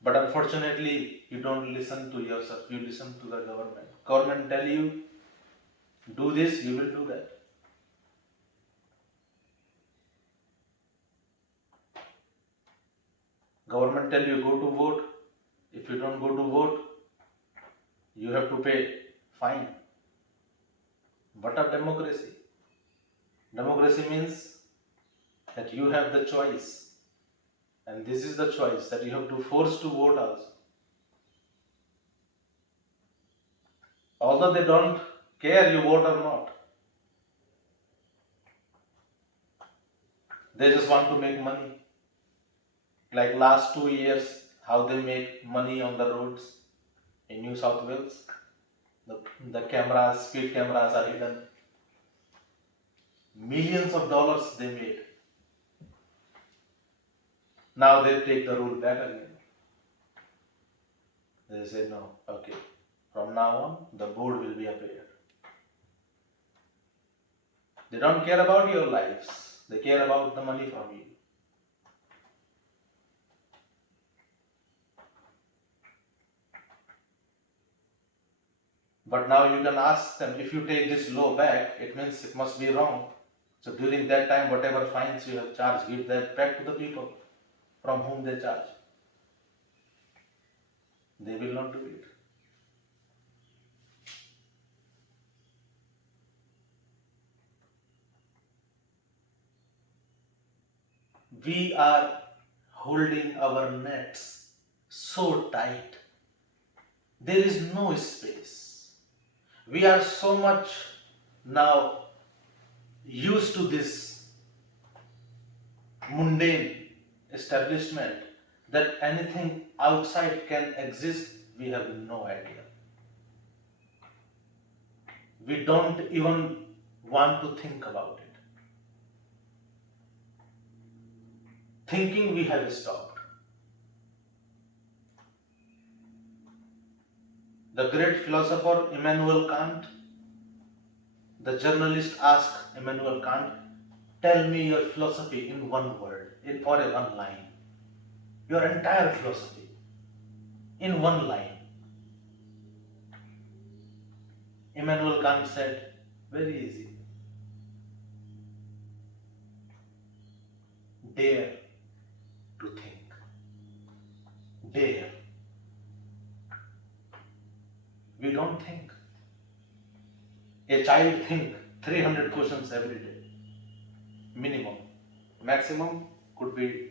But unfortunately, you don't listen to yourself, you listen to the government. Government tell you, do this, you will do that. Government tell you, go to vote. If you don't go to vote, you have to pay fine. What a democracy? Democracy means that you have the choice. And this is the choice that you have to force to vote also. Although they don't care you vote or not. They just want to make money. Like last 2 years, how they make money on the roads in New South Wales. The cameras, speed cameras are hidden. Millions of dollars they made. Now they take the rule back again. They say no, okay. From now on, the board will be appeared. They don't care about your lives. They care about the money from you. But now you can ask them, if you take this law back, it means it must be wrong. So during that time, whatever fines you have charged, give that back to the people from whom they charge. They will not do it. We are holding our nets so tight. There is no space. We are so much now used to this mundane establishment that anything outside can exist, we have no idea. We don't even want to think about it. Thinking we have stopped. The great philosopher Immanuel Kant, the journalist asked Immanuel Kant, tell me your philosophy in one word, or in one line. Your entire philosophy in one line. Immanuel Kant said, very easy. Dare to think. Dare. We don't think. A child thinks 300 questions every day. Minimum. Maximum could be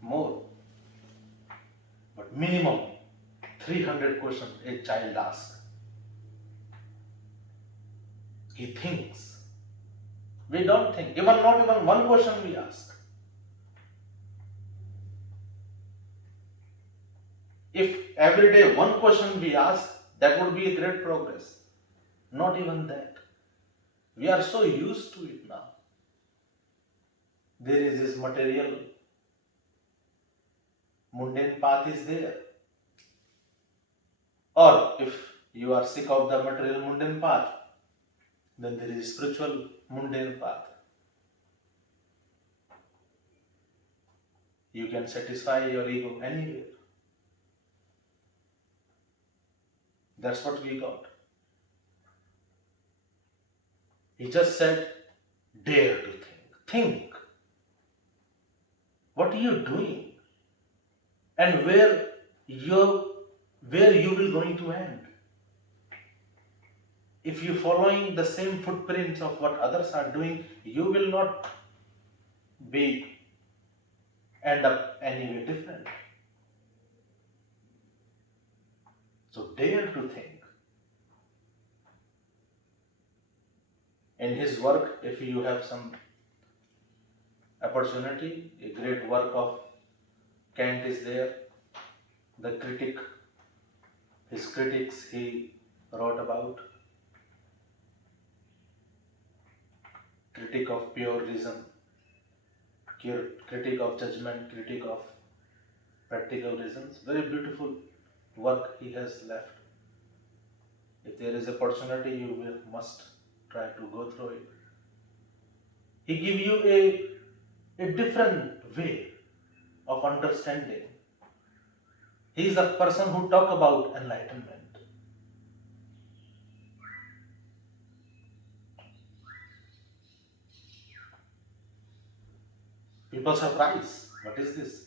more. But minimum 300 questions a child asks. He thinks. We don't think. Not even one question we ask. If every day one question we ask, that would be a great progress. Not even that. We are so used to it now. There is this material, mundane path is there. Or if you are sick of the material mundane path, then there is spiritual mundane path. You can satisfy your ego anywhere. That's what we got. He just said, dare to think. Think. What are you doing? And where you will going to end? If you following the same footprints of what others are doing, you will not end up anyway different. So dare to think. In his work, if you have some opportunity, a great work of Kant is there. The critic, his critics he wrote about, critic of pure reason, critic of judgment, critic of practical reasons. Very beautiful work he has left. If there is opportunity, you must try to go through it. He give you a different way of understanding. He is the person who talk about enlightenment. People surprise. What is this?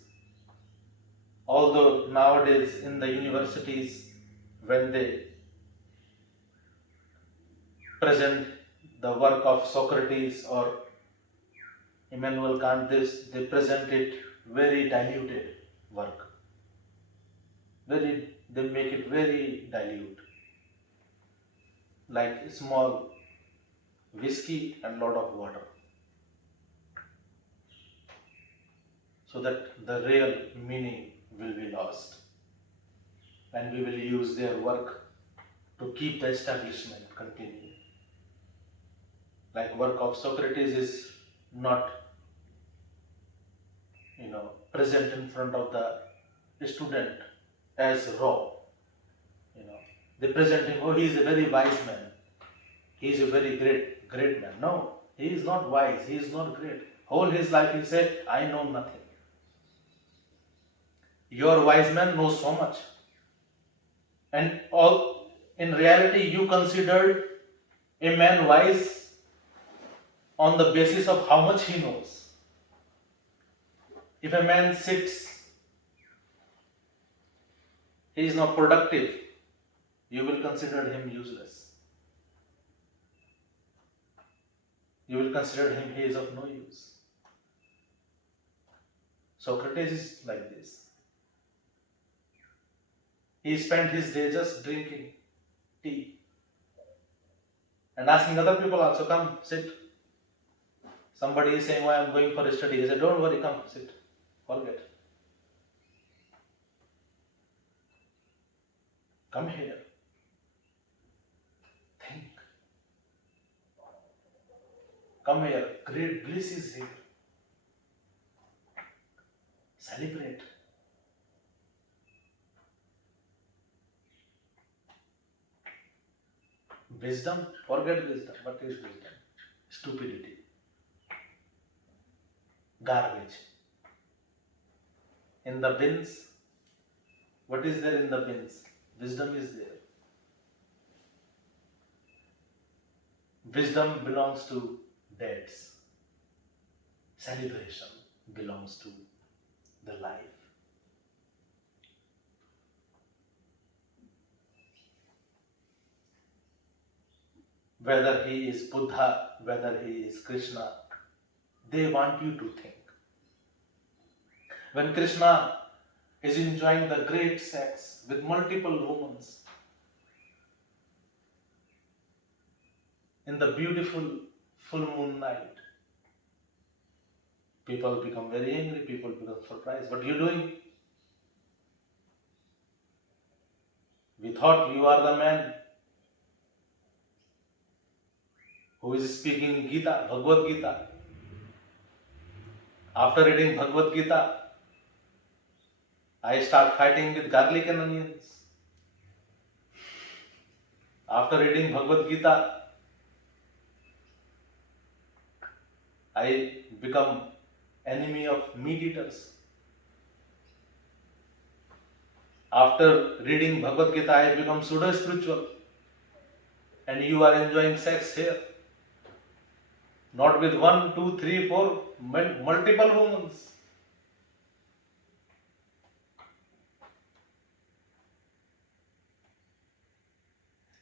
Although nowadays in the universities, when they present the work of Socrates or Immanuel Kant, they present it very diluted work. They make it very dilute, like small whiskey and lot of water, so that the real meaning will be lost, and we will use their work to keep the establishment continuing. Like work of Socrates is not, present in front of the student as raw. They present him, oh, he is a very wise man. He is a very great man. No, he is not wise. He is not great. Whole his life he said, I know nothing. Your wise man knows so much. And all in reality, you considered a man wise on the basis of how much he knows. If a man sits, he is not productive, you will consider him useless. You will consider him he is of no use. Socrates is like this. He spent his day just drinking tea and asking other people also, come, sit. Somebody is saying, why I'm going for a study. He said, don't worry, come, sit. Forget. Come here. Think. Come here. Great bliss is here. Celebrate. Wisdom, forget wisdom. What is wisdom? Stupidity. Garbage. In the bins, what is there in the bins? Wisdom is there. Wisdom belongs to deads. Celebration belongs to the life. Whether he is Buddha, whether he is Krishna, they want you to think. When Krishna is enjoying the great sex with multiple women in the beautiful full moon night, people become very angry, people become surprised. What are you doing? We thought you are the man who is speaking Gita, Bhagavad Gita. After reading Bhagavad Gita, I start fighting with garlic and onions. After reading Bhagavad Gita, I become enemy of meat eaters. After reading Bhagavad Gita, I become pseudo-spiritual. And you are enjoying sex here. Not with one, two, three, four, multiple women.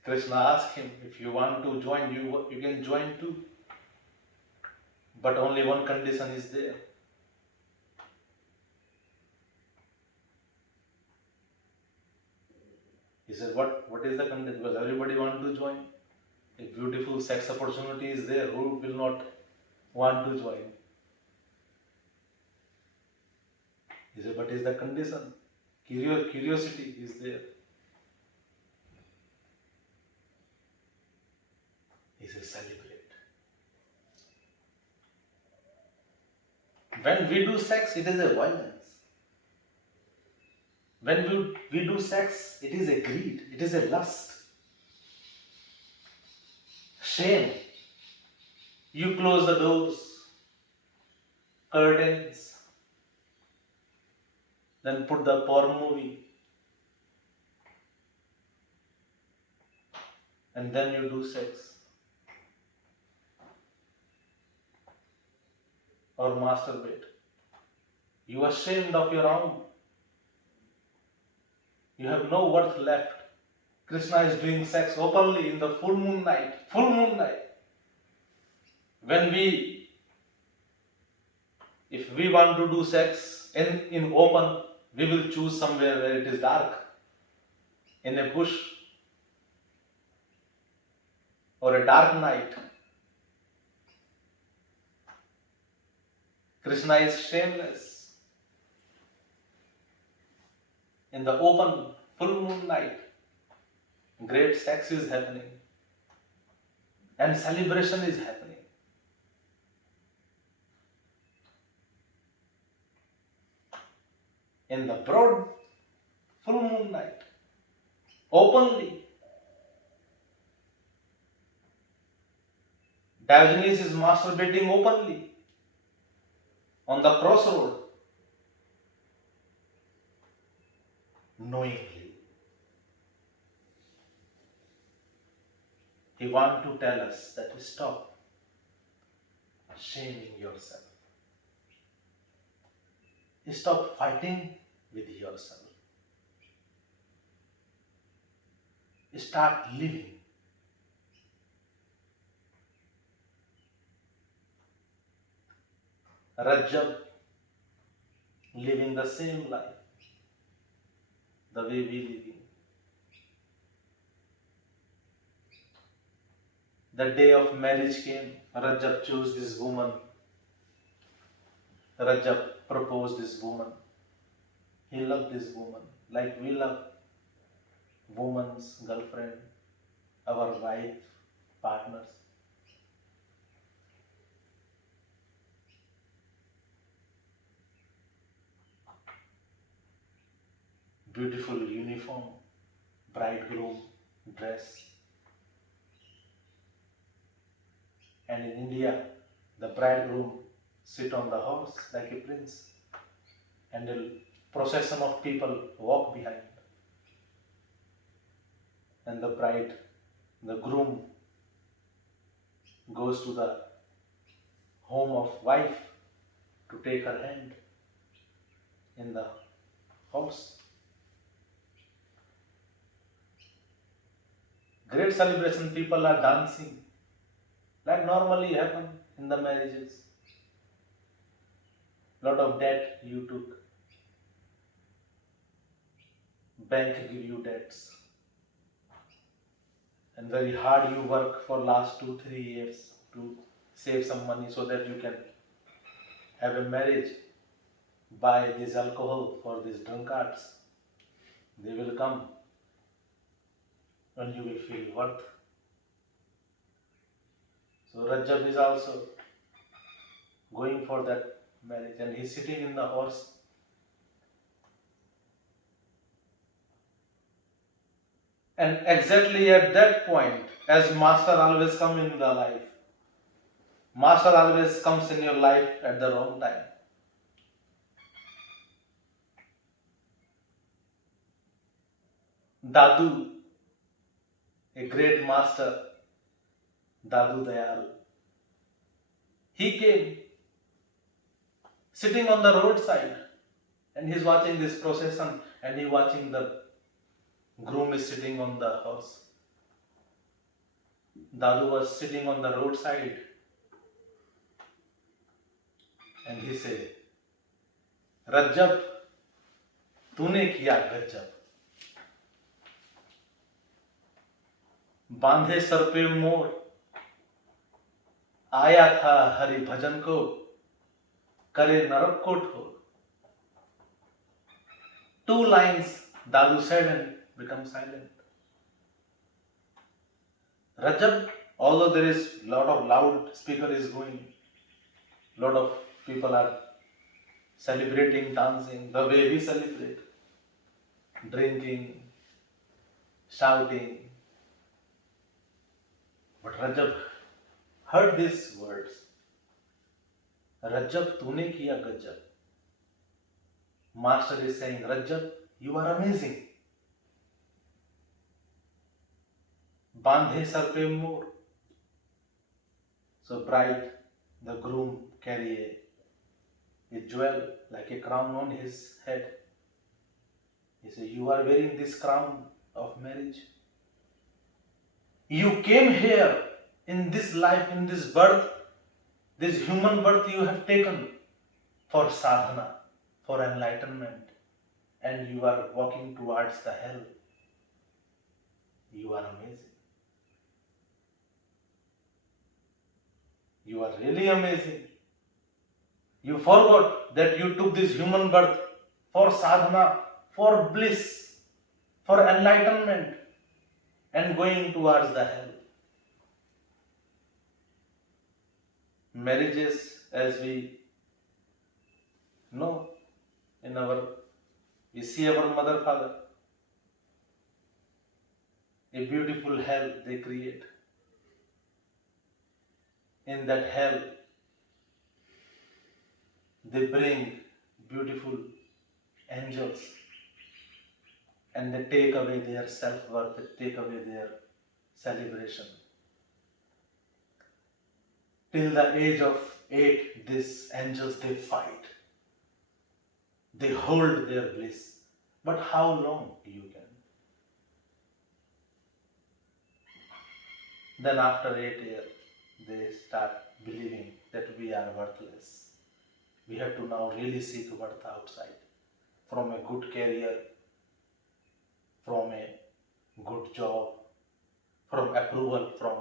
Krishna asked him, if you want to join, you can join too. But only one condition is there. He said, what is the condition? Because everybody wants to join. A beautiful sex opportunity is there. Who will not want to join? But is the condition. Curiosity is there. He says, celebrate. When we do sex, it is a violence. When we do sex, it is a greed, it is a lust. Shame. You close the doors, curtains, then put the porn movie, and then you do sex or masturbate. You are ashamed of your own. You have no worth left. Krishna is doing sex openly in the full moon night. Full moon night. If we want to do sex in open, we will choose somewhere where it is dark, in a bush or a dark night. Krishna is shameless. In the open, full moon night, great sex is happening and celebration is happening. In the broad, full moon night, openly. Diogenes is masturbating openly on the crossroad, knowingly. He wants to tell us that stop shaming yourself. Stop fighting with yourself. Start living. Rajab living the same life, the way we living. The day of marriage came. Rajab chose this woman. Rajab proposed this woman. He loved this woman like we love woman's girlfriend, our wife, partners. Beautiful uniform, bridegroom dress. And in India, the bridegroom sit on the horse like a prince, and a procession of people walk behind. And the bride, the groom, goes to the home of wife to take her hand in the horse. Great celebration, people are dancing like normally happen in the marriages. Lot of debt you took, bank give you debts, and very hard you work for last 2-3 years to save some money so that you can have a marriage. Buy this alcohol for these drunkards. They will come and you will feel worth. So Rajab is also going for that marriage, and he's sitting in the horse. And exactly at that point, as Master always comes in the life, Master always comes in your life at the wrong time. Dadu, a great master, Dadu Dayal, he came sitting on the roadside, and he's watching this procession, and he's watching the groom is sitting on the horse. Dadu was sitting on the roadside, and he said, Rajab, तूने किया गजब. बांधे sir पे मोर, आया था हरि भजन को, करे नरक को ठोर. Two lines Dalu said and become silent. Rajab, although there is lot of loud speaker is going, lot of people are celebrating, dancing, the way we celebrate, drinking, shouting. But Rajab heard these words. Rajab, तूने किया गजब. Master is saying, Rajab, you are amazing. बांधे sir पे मोर. So bride, the groom carry a jewel like a crown on his head. He said, you are wearing this crown of marriage. You came here in this life, in this birth, this human birth you have taken for sadhana, for enlightenment, and you are walking towards the hell. You are amazing. You are really amazing. You forgot that you took this human birth for sadhana, for bliss, for enlightenment, and going towards the hell. Marriages, as we know, we see our mother, father, a beautiful hell they create. In that hell, they bring beautiful angels and they take away their self-worth, they take away their celebration. Till the age of 8, these angels, they fight. They hold their bliss. But how long you can? Then after 8 years, they start believing that we are worthless. We have to now really seek worth outside. From a good career, from a good job, from approval from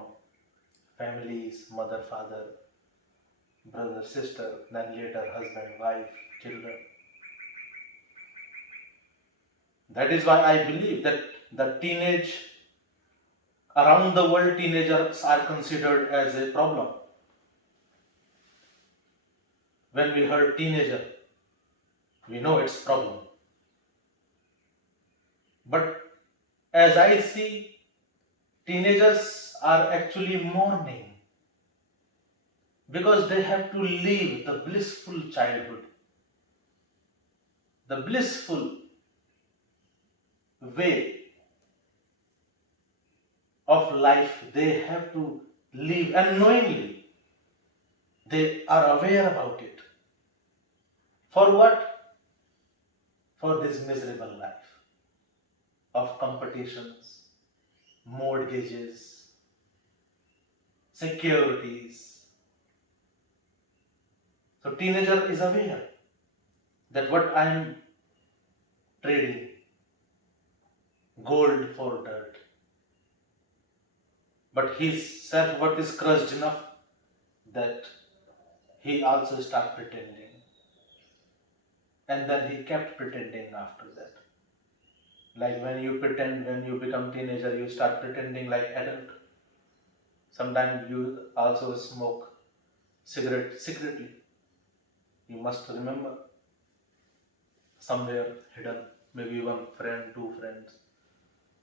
families, mother, father, brother, sister, then later husband, wife, children. That is why I believe that around the world, teenagers are considered as a problem. When we heard teenager, we know it's problem. But as I see, teenagers are actually mourning because they have to leave the blissful childhood, the blissful way of life they have to live, and knowingly they are aware about it. For what? For this miserable life of competitions, mortgages, securities. So teenager is aware that what I am trading, gold for dirt. But his self-worth is crushed enough that he also started pretending. And then he kept pretending after that. Like when you become teenager, you start pretending like adult. Sometimes you also smoke cigarette secretly. You must remember, somewhere hidden, maybe one friend, two friends,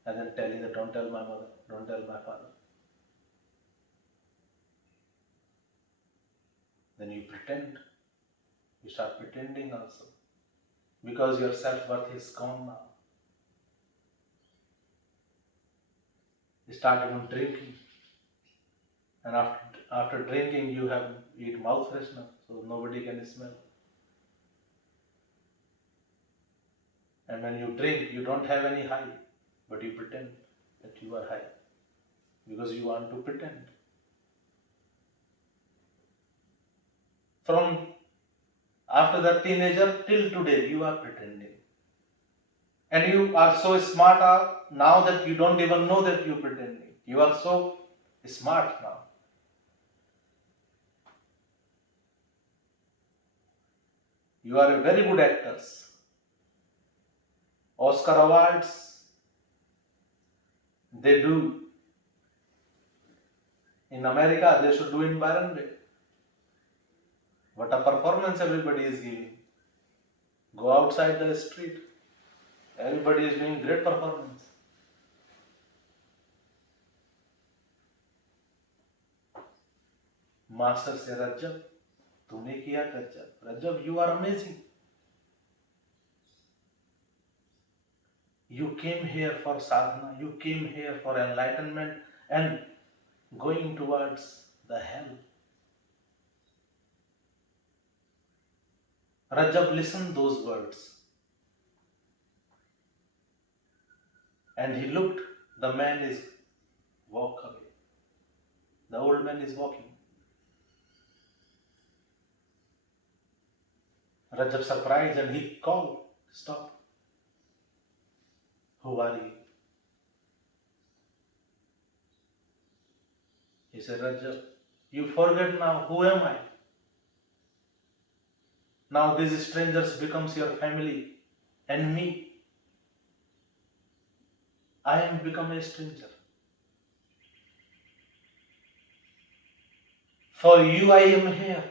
and then telling that don't tell my mother, don't tell my father. Then you pretend. You start pretending also. Because your self-worth is gone now. You start even drinking. And after drinking, you have eat mouth freshener, so nobody can smell. And when you drink, you don't have any high, but you pretend that you are high because you want to pretend. From after that teenager till today, you are pretending. And you are so smart now that you don't even know that you're pretending. You are so smart now. You are a very good actors. Oscar awards, they do in America, they should do in Byron Bay. What a performance everybody is giving. Go outside the street. Everybody is doing great performance. Master say, Rajab, तूने किया गजब. Rajab, you are amazing. You came here for sadhana, you came here for enlightenment and going towards the hell. Rajab listened those words and he looked, the man is walk away. The old man is walking. Rajab surprised and he called, stop. Who are you? He said, Rajab, you forget now, who am I? Now these strangers becomes your family and me. I am become a stranger. For you I am here.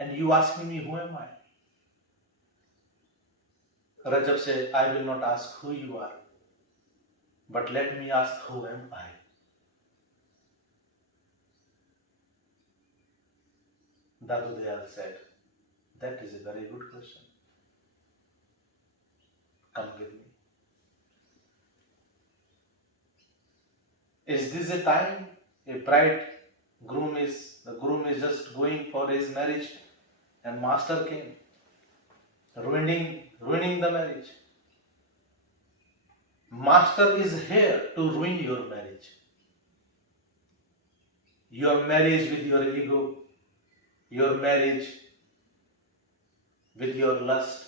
And you asking me who am I? Rajab said, I will not ask who you are, but let me ask who am I? Dadu Dayal said, that is a very good question. Come with me. Is this a time a the groom is just going for his marriage and master came, ruining the marriage. Master is here to ruin your marriage. Your marriage with your ego, your marriage with your lust,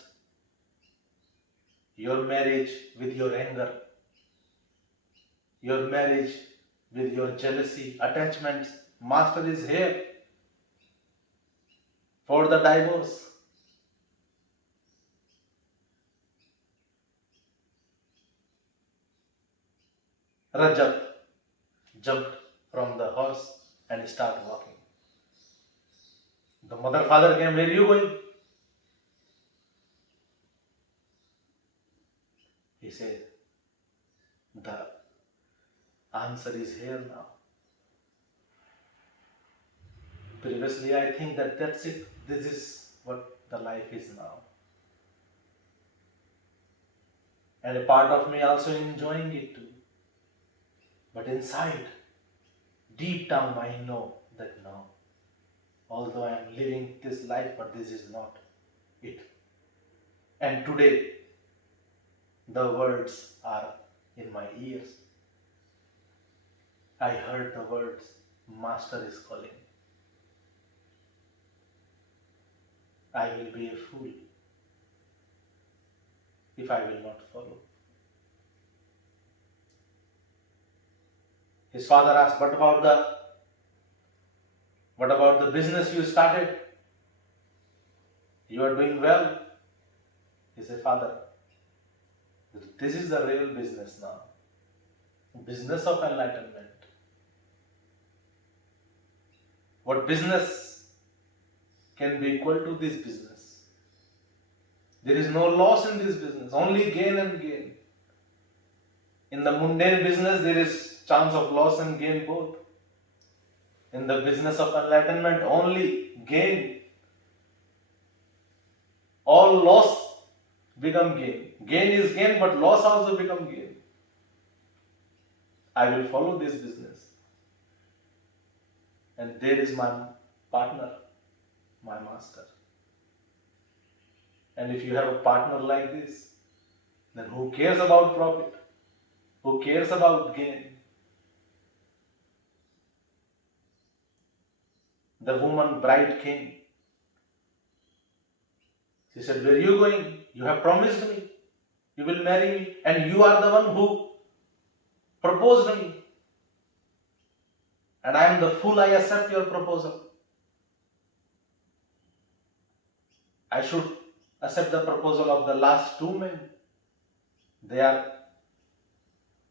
your marriage with your anger, your marriage with your jealousy, attachments. Master is here for the divorce. Rajab jumped from the horse and started walking. The mother father came, where are you going? He said, the answer is here now. Previously I think that's it. This is what the life is now. And a part of me also enjoying it too. But inside, deep down I know that no. Although I am living this life, but this is not it. And today, the words are in my ears. I heard the words, Master is calling. I will be a fool if I will not follow. His father asked, what about the business you started? You are doing well. He said, Father, this is the real business now. Business of enlightenment. What business can be equal to this business? There is no loss in this business, only gain and gain. In the mundane business, there is chance of loss and gain both. In the business of enlightenment, only gain. All loss become gain. Gain is gain, but loss also become gain. I will follow this business. And there is my partner, my master. And if you have a partner like this, then who cares about profit? Who cares about gain? The woman bride came. She said, where are you going? You have promised me. You will marry me. And you are the one who proposed me, and I am the fool, I accept your proposal. I should accept the proposal of the last two men. They are,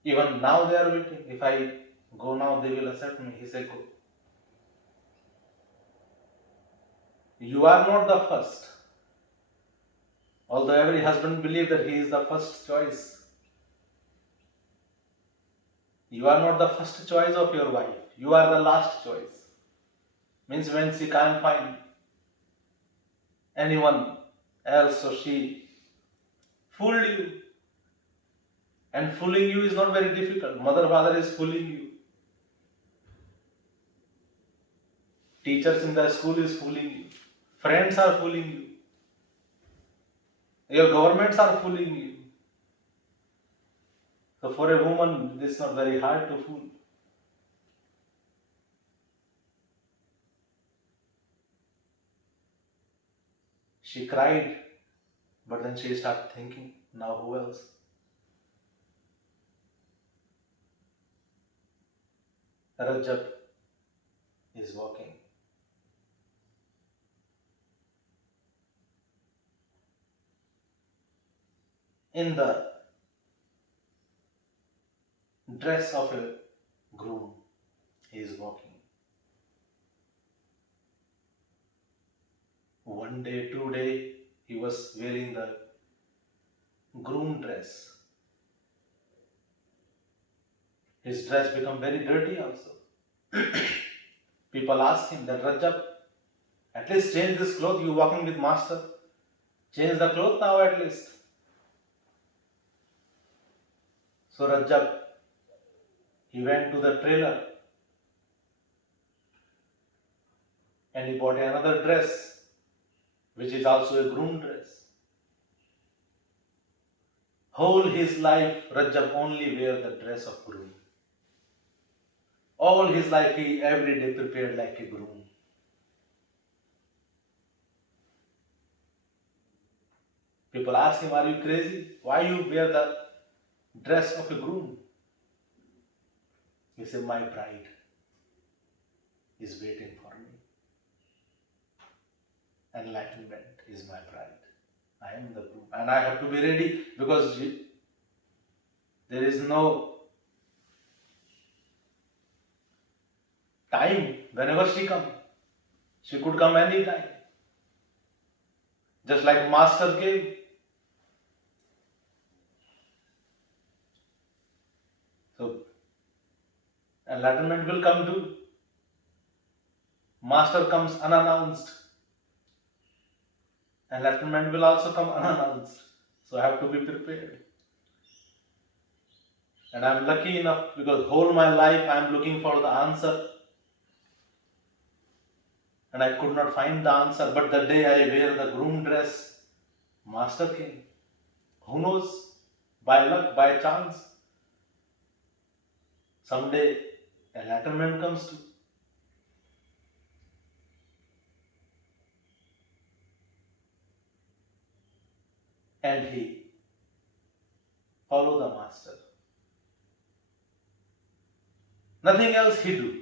even now they are waiting. If I go now, they will accept me. He said, go. You are not the first. Although every husband believes that he is the first choice, you are not the first choice of your wife. You are the last choice. Means when she can't find anyone else, so she fooled you. And fooling you is not very difficult. Mother, father is fooling you. Teachers in the school is fooling you. Friends are fooling you. Your governments are fooling you. So for a woman, this is not very hard to fool. She cried, but then she started thinking, now who else? Rajab is walking. In the dress of a groom, he is walking. One day, 2 day, he was wearing the groom dress. His dress become very dirty also. People ask him that Rajab, at least change this cloth, you walking with master. Change the cloth now at least. So Rajab, he went to the trailer and he bought another dress, which is also a groom dress. Whole his life, Rajab only wear the dress of groom. All his life, he every day prepared like a groom. People ask him, are you crazy? Why you wear the dress of a groom? He said, my bride is waiting for me. Enlightenment is my bride. I am the groom. And I have to be ready because there is no time. Whenever she comes, she could come anytime. Just like master came. So enlightenment will come too. Master comes unannounced. Enlightenment will also come unannounced. So I have to be prepared. And I am lucky enough because whole my life I am looking for the answer. And I could not find the answer. But the day I wear the groom dress, master came. Who knows? By luck, by chance. Someday enlightenment comes too. And he follow the master. Nothing else he do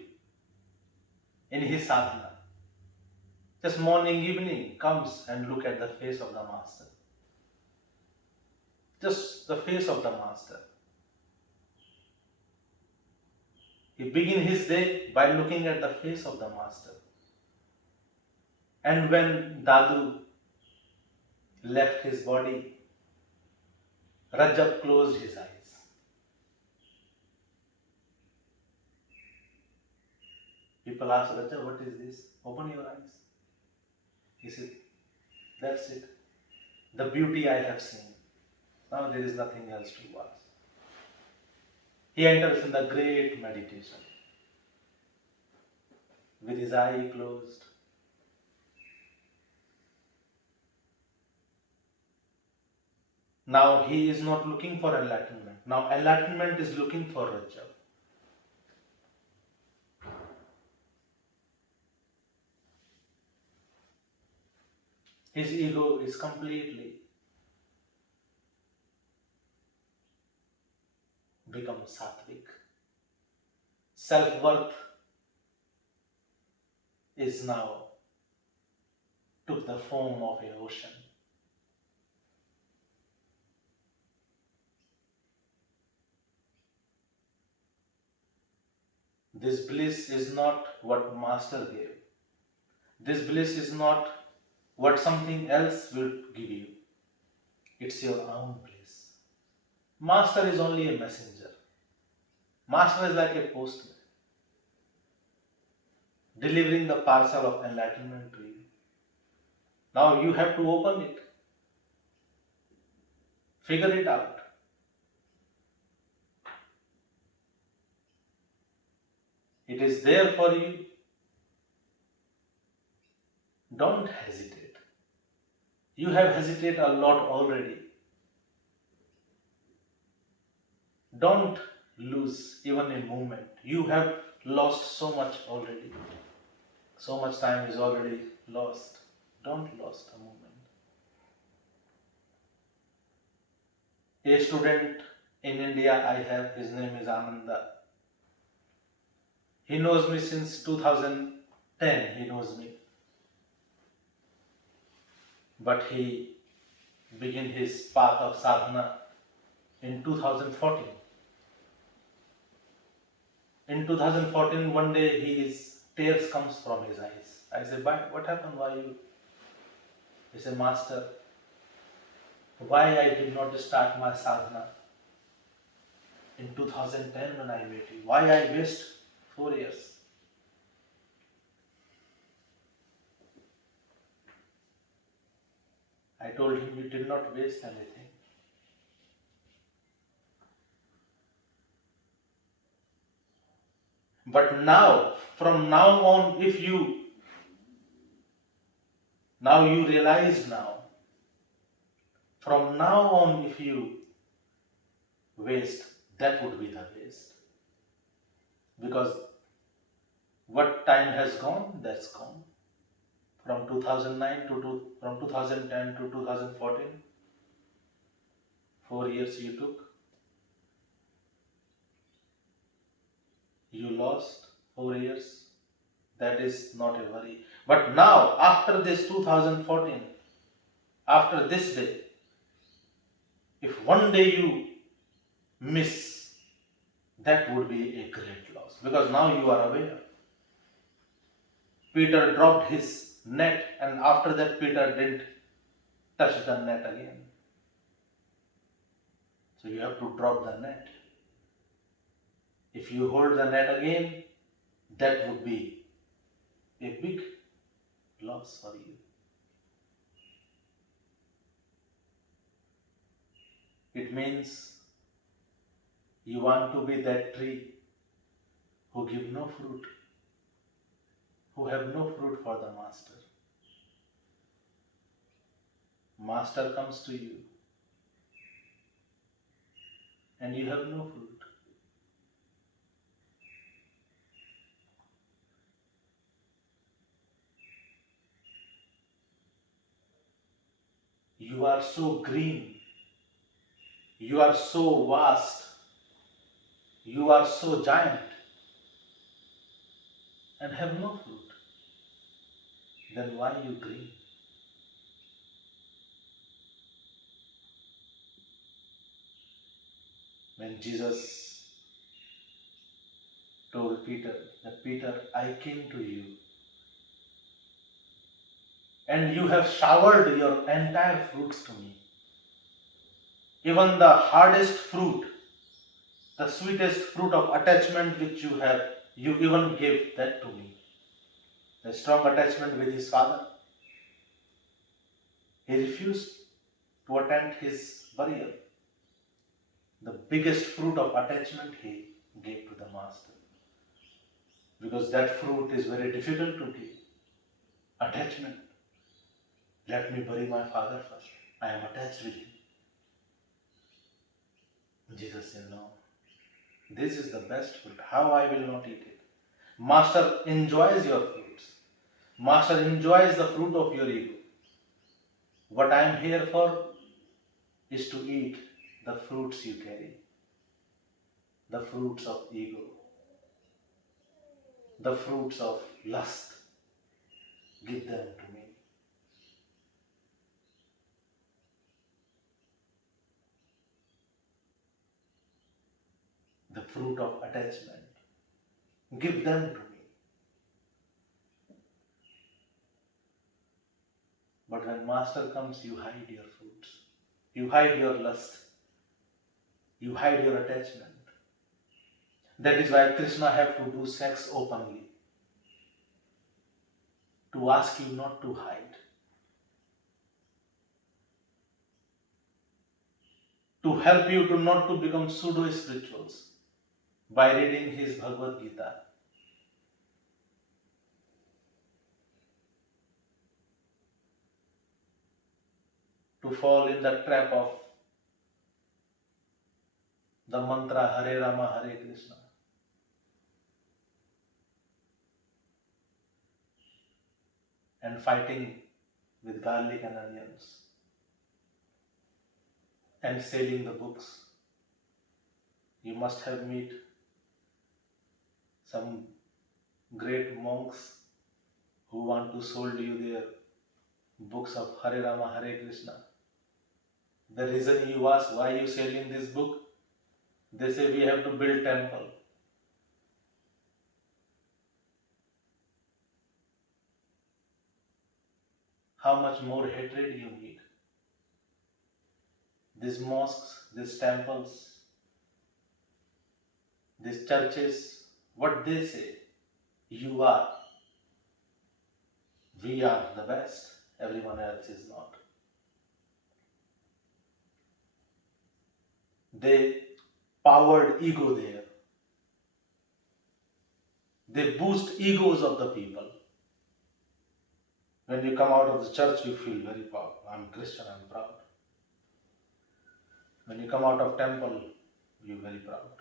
in his sadhana. Just morning, evening comes and look at the face of the master. Just the face of the master. He begin his day by looking at the face of the master. And when Dadu left his body, Rajab closed his eyes. People ask Rajab, what is this? Open your eyes. He said, that's it. The beauty I have seen. Now there is nothing else to watch. He enters in the great meditation with his eye closed. Now he is not looking for enlightenment. Now enlightenment is looking for Rajab. His ego is completely become sattvic. Self-worth is now took the form of an ocean. This bliss is not what Master gave. This bliss is not what something else will give you. It's your own bliss. Master is only a messenger. Master is like a postman, delivering the parcel of enlightenment to you. Now you have to open it, figure it out. It is there for you. Don't hesitate. You have hesitated a lot already. Don't lose even a moment. You have lost so much already. So much time is already lost. Don't lose a moment. A student in India I have, his name is Ananda. He knows me since 2010, he knows me. But he began his path of sadhana in 2014. In 2014, one day his tears comes from his eyes. I said, what happened? Why you? He said, Master, why I did not start my sadhana in 2010 when I met you? Why I waste 4 years? I told him, you did not waste anything. But now, from now on, if you realize now, from now on, if you waste, that would be the waste. Because what time has gone, that's gone. From 2009 from 2010 to 2014, 4 years you took. You lost 4 years. That is not a worry. But now, after this 2014, after this day, if one day you miss, that would be a great loss. Because now you are aware. Peter dropped his net, and after that Peter didn't touch the net again. So you have to drop the net. If you hold the net again, that would be a big loss for you. It means you want to be that tree who give no fruit, who have no fruit for the Master. Master comes to you and you have no fruit. You are so green, you are so vast, you are so giant and have no fruit. Then why you green? When Jesus told Peter that, Peter, I came to you and you have showered your entire fruits to me. Even the hardest fruit, the sweetest fruit of attachment which you have, you even gave that to me. The strong attachment with his father. He refused to attend his burial. The biggest fruit of attachment he gave to the Master. Because that fruit is very difficult to give. Attachment. Let me bury my father first. I am attached with him. Jesus said, no. This is the best fruit. How I will not eat it? Master enjoys your fruits. Master enjoys the fruit of your ego. What I am here for is to eat the fruits you carry. the fruits of ego, the fruits of lust. Give them to me. The fruit of attachment. Give them to me. But when Master comes, you hide your fruits. You hide your lust. You hide your attachment. That is why Krishna have to do sex openly. To ask you not to hide. To help you to not to become pseudo-spirituals by reading his Bhagavad Gita. To fall in the trap of the mantra Hare Rama Hare Krishna. And fighting with garlic and onions. And selling the books. You must have met some great monks who want to sold you their books of Hare Rama Hare Krishna. The reason you ask why you selling this book, they say we have to build temple. How much more hatred you need? These mosques, these temples, these churches, what they say, you are, we are the best, everyone else is not. They powered ego there. They boost egos of the people. When you come out of the church, you feel very proud. I'm Christian, I'm proud. When you come out of temple, you're very proud.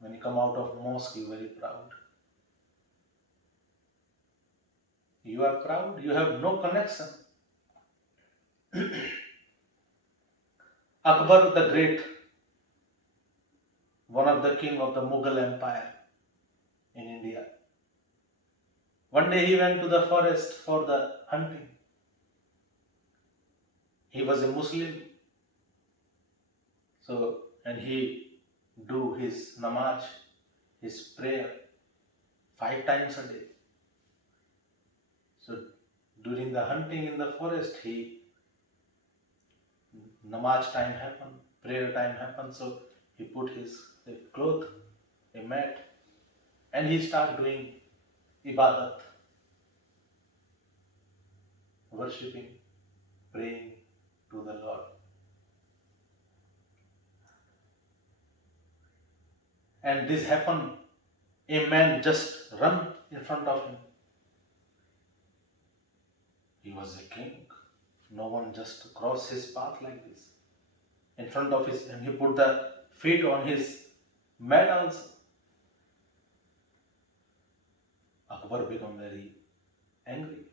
When you come out of mosque, you're very proud. You are proud, you have no connection. Akbar the Great, one of the king of the Mughal Empire in India. One day he went to the forest for the hunting. He was a Muslim. And he do his namaz, his prayer 5 times a day. So during the hunting in the forest, namaz time happened, prayer time happened. So he put his cloth, a mat, and he start doing ibadat, worshipping, praying to the Lord. And this happened, a man just run in front of him. He was a king. No one just cross his path like this. In front of his, and he put the feet on his mat also. Akbar became very angry.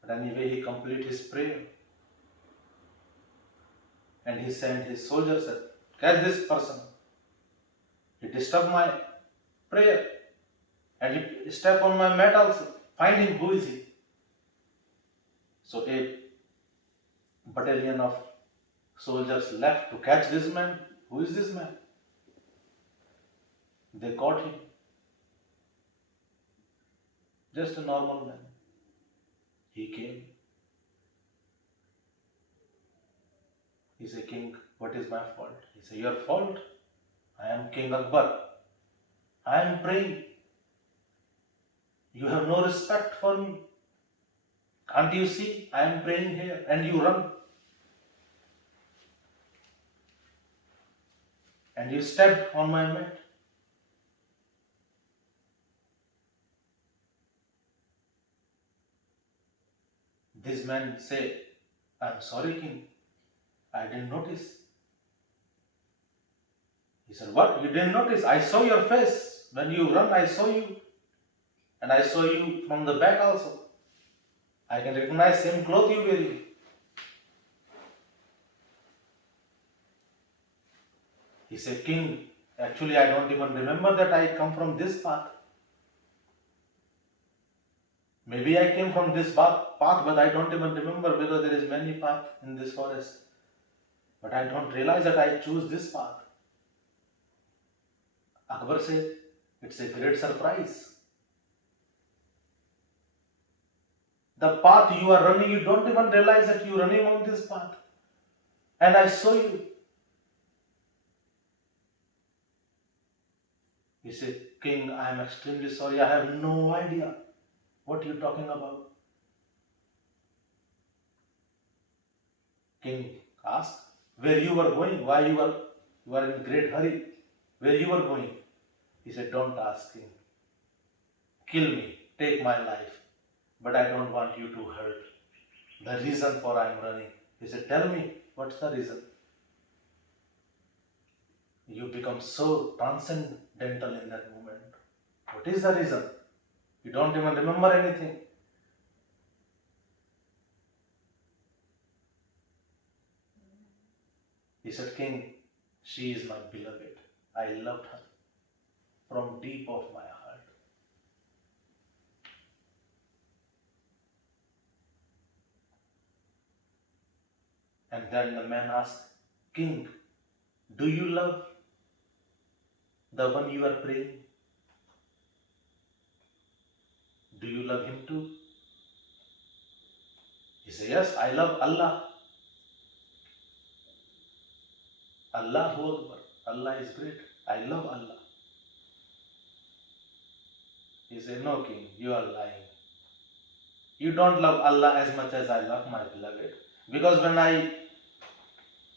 But anyway, he complete his prayer. And he sent his soldiers, said, catch this person. He disturbed my prayer. And he stepped on my mat also. Find him, who is he? So a battalion of soldiers left to catch this man. Who is this man? They caught him. Just a normal man. He came. He said, King, what is my fault? He said, your fault? I am King Akbar. I am praying. You have no respect for me. Can't you see? I am praying here and you run. And you stepped on my mat. This man said, I'm sorry, King. I didn't notice. He said, what? You didn't notice? I saw your face. When you run, I saw you. And I saw you from the back also. I can recognize same cloth you wearing. He He said, King, actually I don't even remember that I come from this path. Maybe I came from this path, but I don't even remember because there is many paths in this forest. But I don't realize that I choose this path. Akbar said, it's a great surprise. The path you are running, you don't even realize that you're running on this path. And I saw you. He said, King, I am extremely sorry. I have no idea what you're talking about. King asked, where you were going, why you were in great hurry, where you were going. He said, don't ask, King. Kill me, take my life, but I don't want you to hurt. The reason for I am running. He said, tell me, what's the reason? You become so transcendental in that moment. What is the reason? You don't even remember anything. He said, King, she is my beloved. I loved her from deep of my heart. And then the man asked, King, do you love the one you are praying? Do you love him too? He said, yes, I love Allah. Allahu Akbar. Allah is great. I love Allah. He said, no, King, you are lying. You don't love Allah as much as I love my beloved. Because when I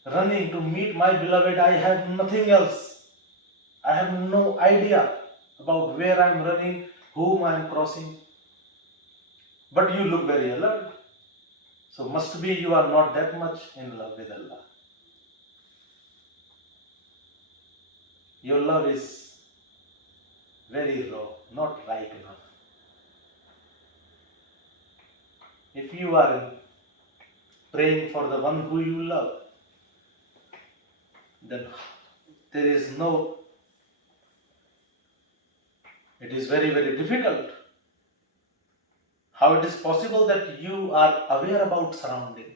running to meet my beloved, I have nothing else. I have no idea about where I am running, whom I am crossing. But you look very alert. So must be you are not that much in love with Allah. Your love is very raw, not ripe enough. If you are praying for the one who you love, then there is no, it is very, very difficult. How it is possible that you are aware about surrounding?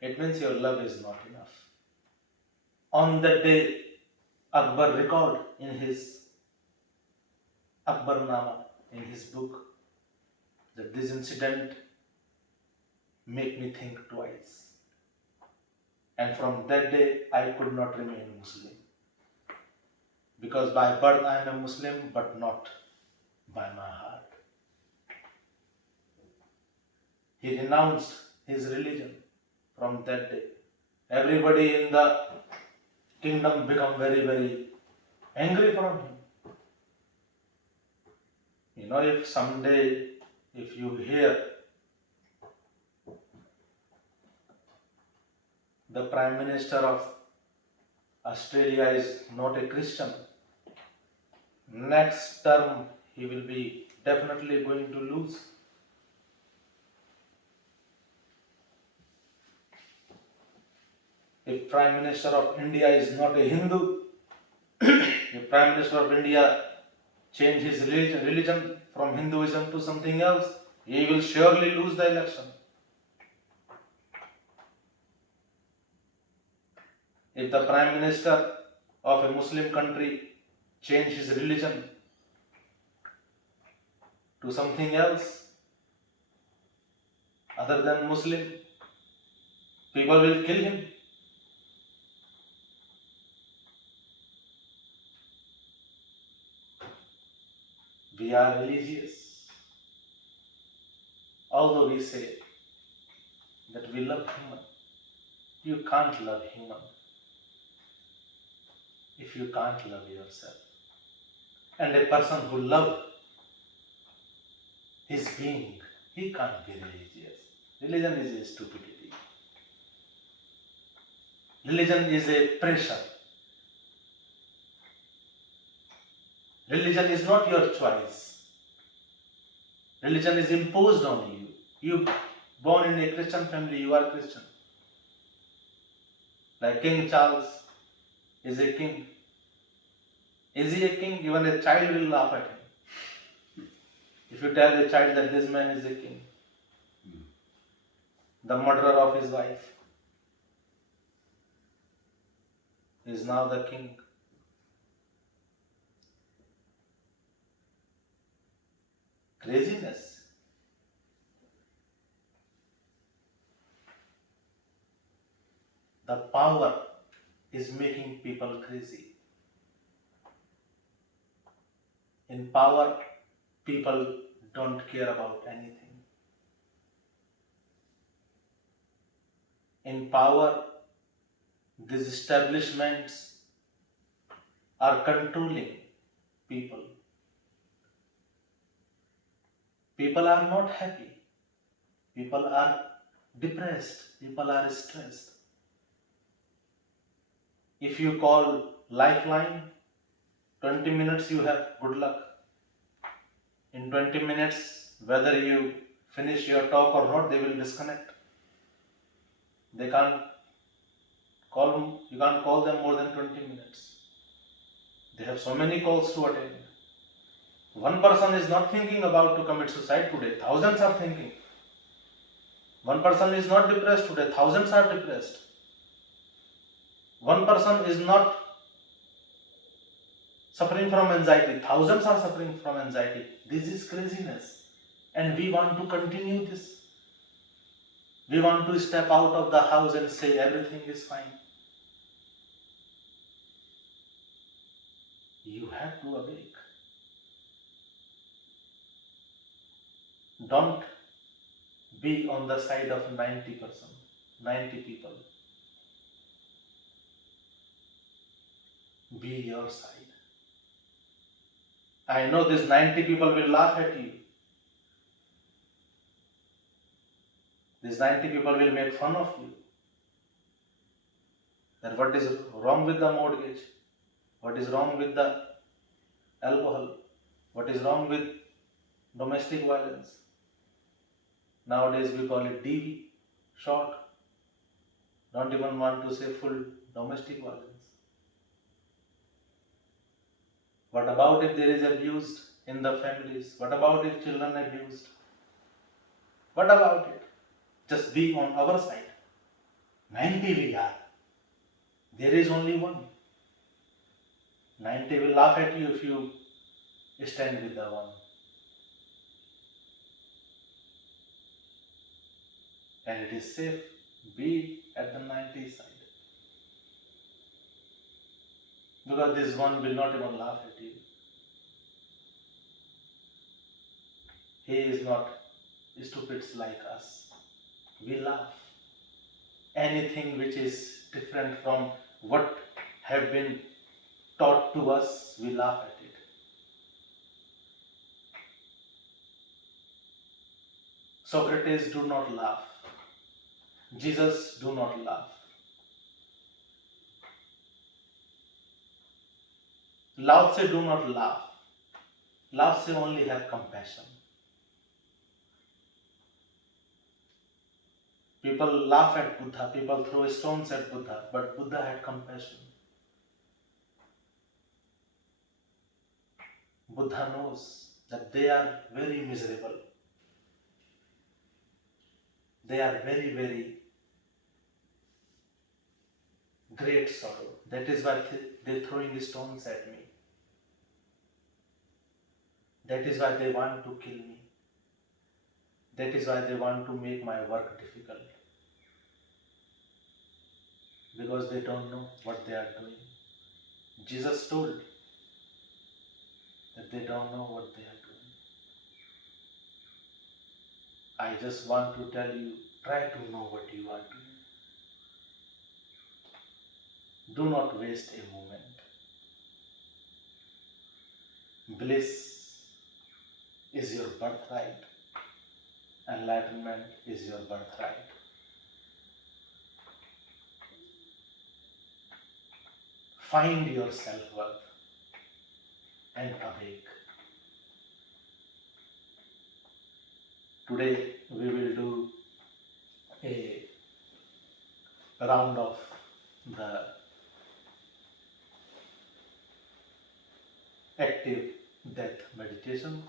It means your love is not enough. On that day, Akbar recalled in his Akbarnama, in his book, that this incident made me think twice. And from that day, I could not remain Muslim. Because by birth I am a Muslim, but not by my heart. He renounced his religion from that day. Everybody in the kingdom become very, very angry from him. You know, if someday, if you hear the Prime Minister of Australia is not a Christian, next term he will be definitely going to lose. If Prime Minister of India is not a Hindu, if Prime Minister of India change his religion from Hinduism to something else, he will surely lose the election. If the Prime Minister of a Muslim country change his religion to something else other than Muslim, people will kill him. We are religious. Although we say that we love human, you can't love human if you can't love yourself. And a person who loves his being, he can't be religious. Religion is a stupidity. Religion is a pressure. Religion is not your choice. Religion is imposed on you. You born in a Christian family, you are Christian. Like King Charles is a king. Is he a king? Even a child will laugh at him. If you tell a child that this man is a king, the murderer of his wife is now the king. Craziness. The power is making people crazy. In power, people don't care about anything. In power, these establishments are controlling people. People are not happy. People are depressed. People are stressed. If you call Lifeline, 20 minutes you have good luck. In 20 minutes, whether you finish your talk or not, they will disconnect. They can't you can't call them more than 20 minutes. They have so many calls to attend. One person is not thinking about to commit suicide today. Thousands are thinking. One person is not depressed today. Thousands are depressed. One person is not suffering from anxiety. Thousands are suffering from anxiety. This is craziness. And we want to continue this. We want to step out of the house and say everything is fine. You have to awake. Don't be on the side of 90%, 90 people. Be your side. I know these 90 people will laugh at you. These 90 people will make fun of you. That what is wrong with the mortgage? What is wrong with the alcohol? What is wrong with domestic violence? Nowadays we call it DV, short. Don't even want to say full domestic violence. What about if there is abused in the families? What about if children abused? What about it? Just be on our side. 90 we are. There is only one. 90 will laugh at you if you stand with the one. And it is safe. Be at the 90 side. Because this one will not even laugh at you. He is not stupids like us. We laugh. Anything which is different from what have been taught to us, we laugh at it. Socrates do not laugh. Jesus do not laugh. Lao Tse do not laugh. Lao Tse only have compassion. People laugh at Buddha, people throw stones at Buddha, but Buddha had compassion. Buddha knows that they are very miserable. They are very, very great sorrow. That is why they are throwing stones at me. That is why they want to kill me. That is why they want to make my work difficult. Because they don't know what they are doing. Jesus told that they don't know what they are doing. I just want to tell you, try to know what you are doing. Do not waste a moment. Bliss is your birthright. Enlightenment is your birthright. Find your self-worth and awake. Today we will do a round of the active death meditation,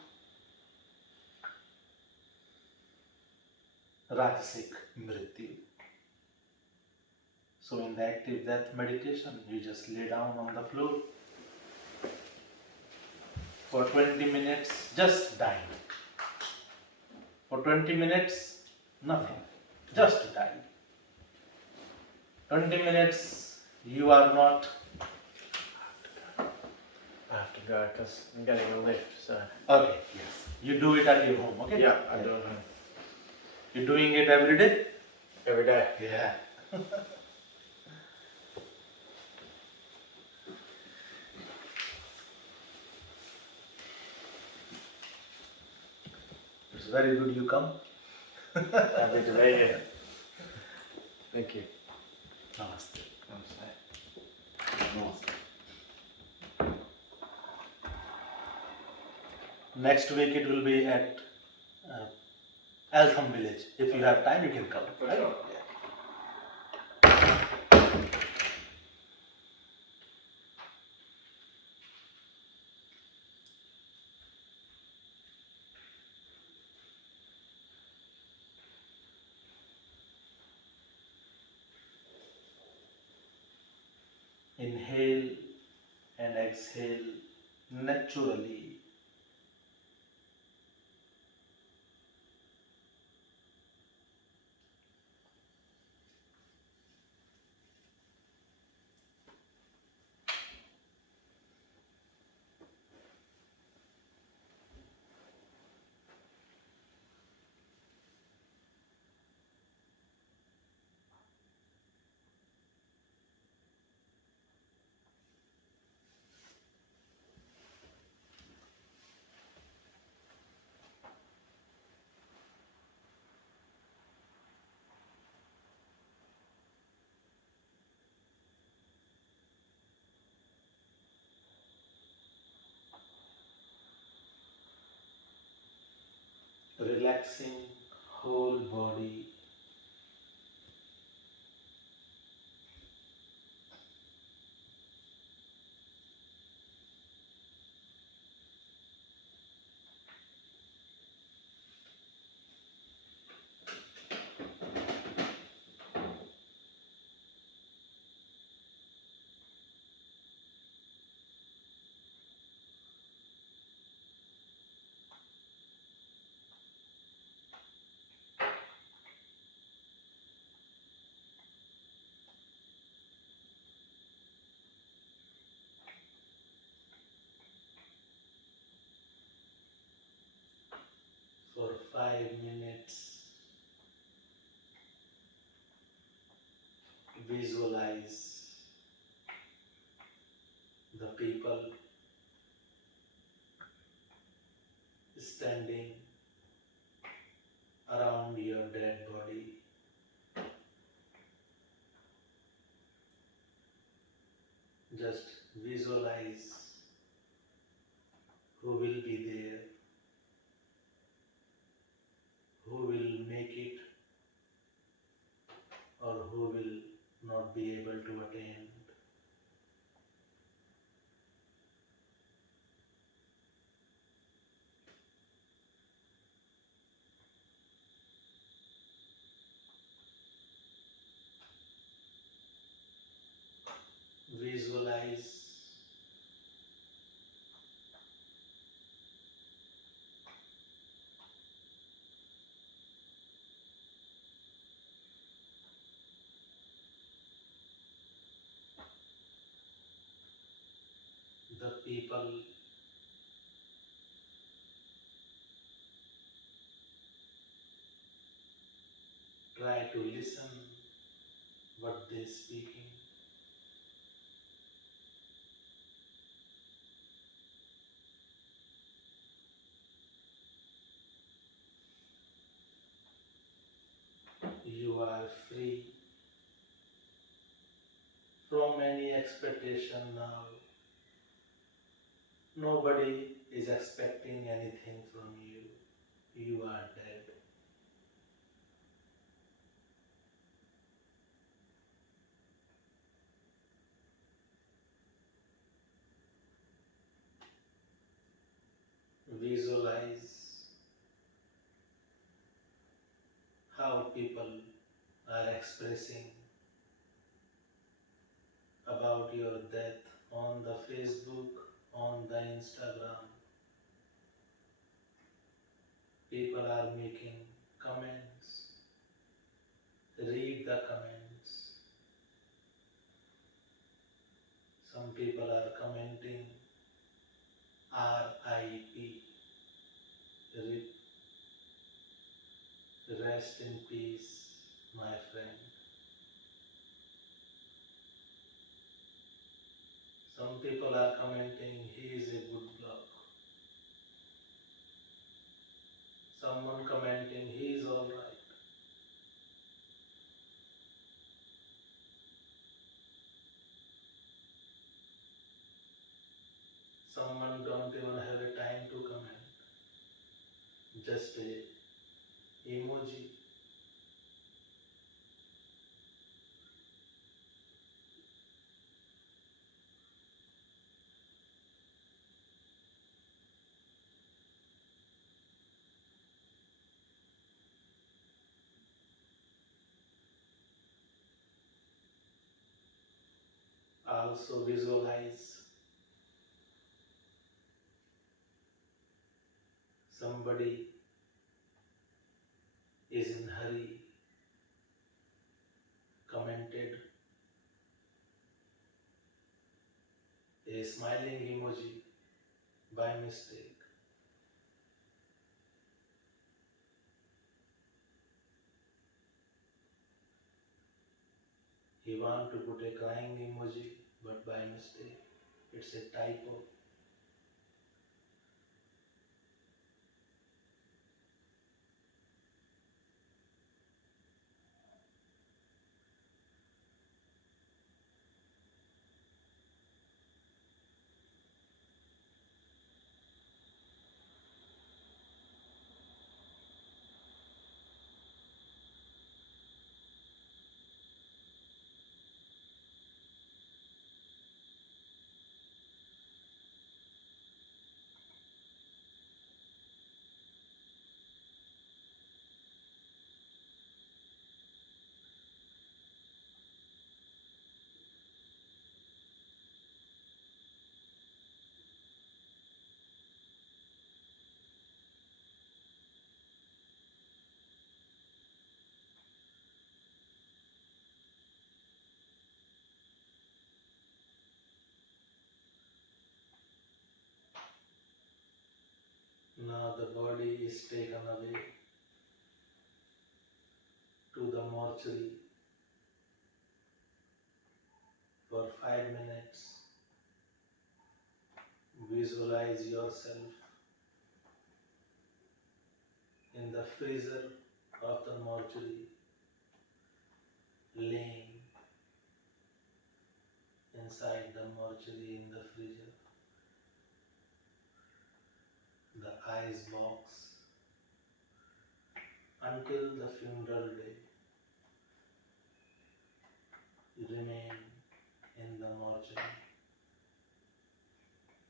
Rajasic Mrityu. So in the active death meditation, you just lay down on the floor for 20 minutes, just dying. For 20 minutes, nothing, just dying. 20 minutes, you are not. I have to go because I'm getting a lift, so. Okay, yes. You do it at your home, okay? Yeah, I do it You're doing it every day? every day. Yeah. It's very good you come. Happy to be here. Thank you. Namaste. Namaste. Next week it will be at Altham village. If you have time, you can come. For Right? sure. Yeah. Inhale and exhale naturally. Relaxing whole body. For 5 minutes, visualize the people standing around your dead body. Just visualize who will be there, who will make it, or who will not be able to attend. Visualize the people try to listen what they speaking. You are free from any expectation now. Nobody is expecting anything from you. You are dead. visualize how people are expressing about your death on the Facebook, on the Instagram. People are making comments. Read the comments. Some people are commenting RIP, rest in peace, my friend. Some people are commenting he is a good bloke. Someone commenting he is alright. Someone don't even have a time to comment. Just a emoji. Also visualize somebody is in hurry, commented a smiling emoji by mistake. He want to put a crying emoji, but by mistake, it's a typo. Now the body is taken away to the mortuary for 5 minutes. Visualize yourself in the freezer of the mortuary, laying inside the mortuary in the freezer. The ice box until the funeral day. Remain in the mortuary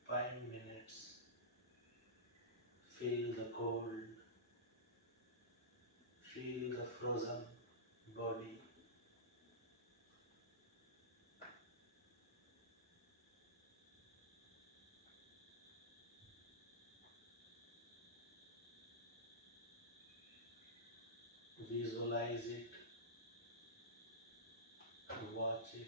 5 minutes. Feel the cold, feel the frozen body. Visualize it, watch it.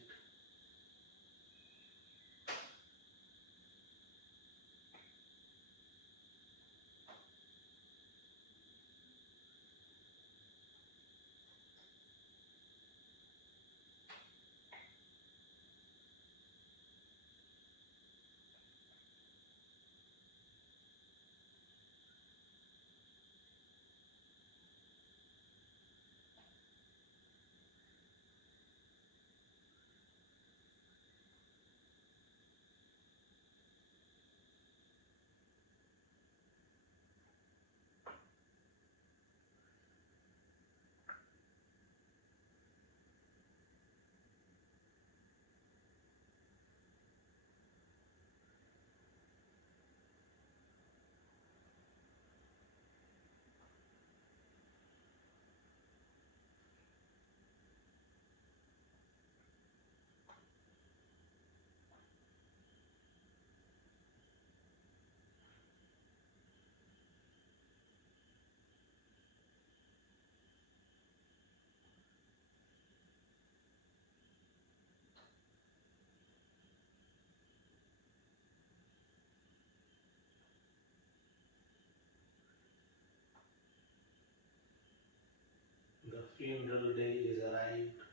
funeral day is arrived.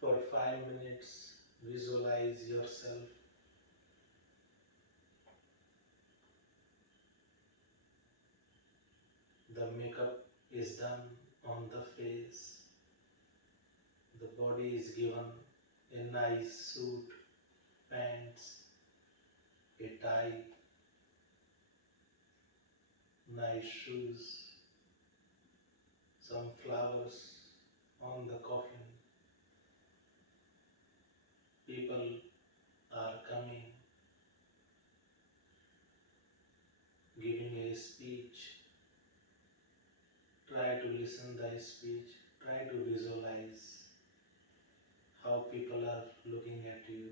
For 5 minutes, visualize yourself. The makeup is done on the face. The body is given a nice suit, pants, a tie, nice shoes, some flowers on the coffin. People are coming, giving a speech. Try to listen the speech. Try to visualize how people are looking at you.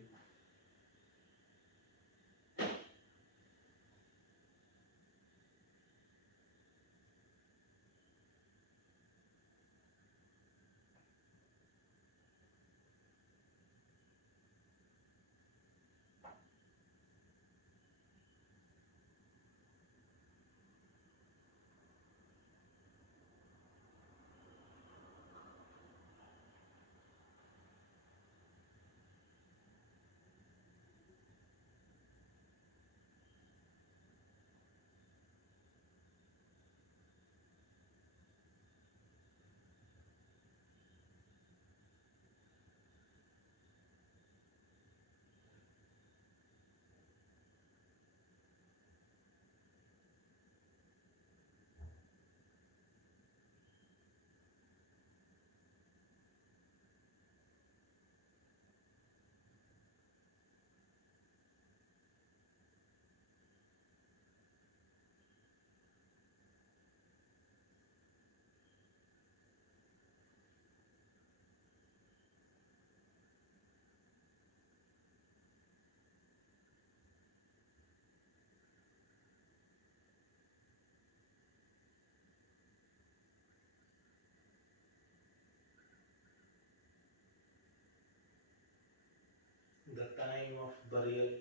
The time of burial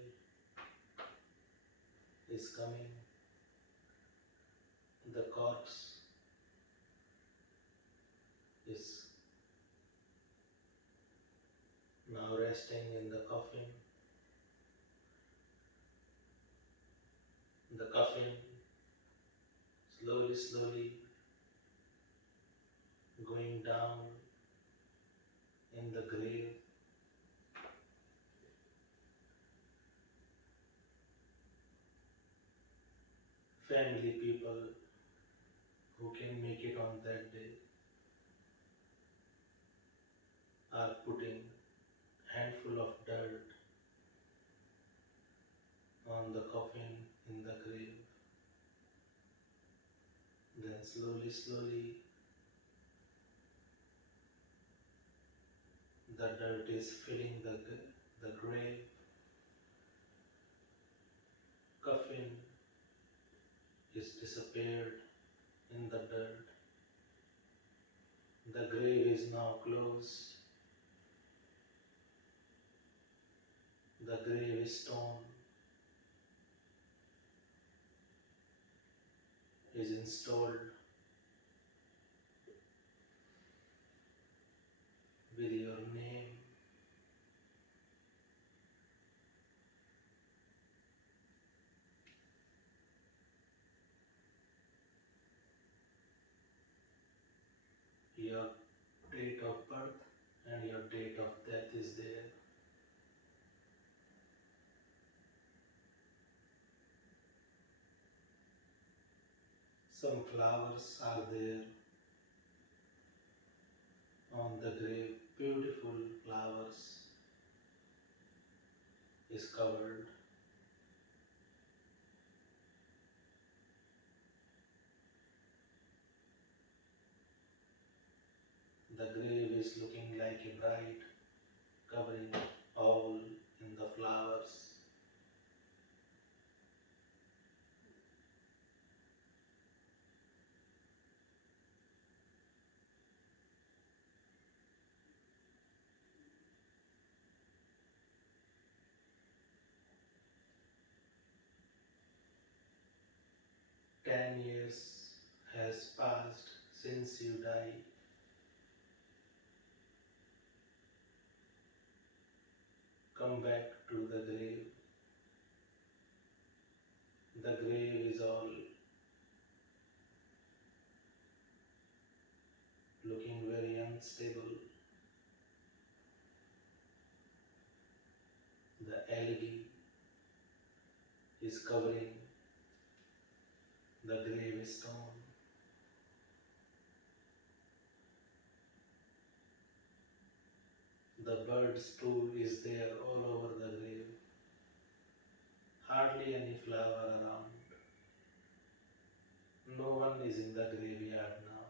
is coming. The corpse is now resting in the coffin. The coffin slowly going down in the grave. Family people who can make it on that day are putting handful of dirt on the coffin in the grave. Then slowly the dirt is filling the grave. Coffin is disappeared in the dirt. The grave is now closed. The grave stone is installed with your name. Your date of birth and your date of death is there. Some flowers are there on the grave. Beautiful flowers is covered. The grave is looking like a bride, covering all in the flowers. Ten years has passed since you die, come back to the grave. The grave is all looking very unstable. The algae is covering the gravestone. The bird's poo is there all over the grave. Hardly any flower around. No one is in the graveyard now.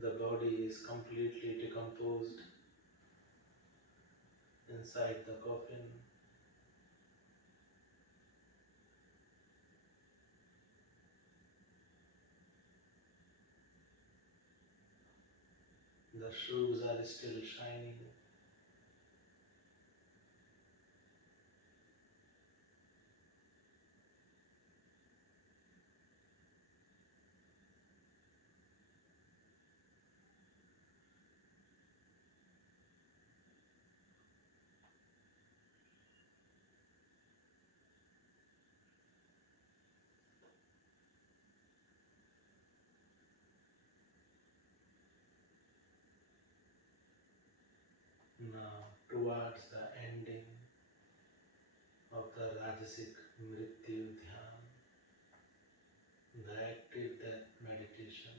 The body is completely decomposed inside the coffin. The shoes are still shining. Now, towards the ending of the Rajasic Mrityu Dhyan, the active death meditation,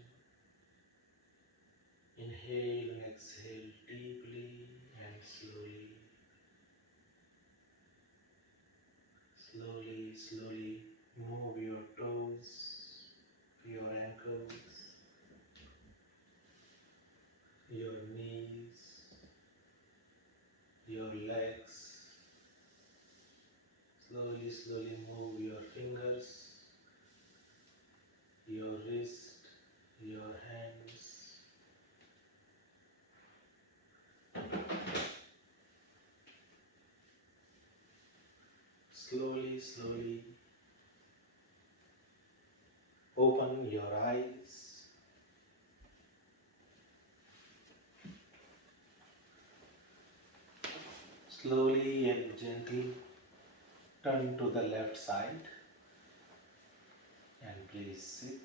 inhale and exhale deeply and slowly. Slowly, slowly move your toes, your ankles, your knees, your legs. Slowly, slowly move your fingers, your wrist, your hands. Slowly, slowly open your eyes. Slowly and gently turn to the left side and please sit.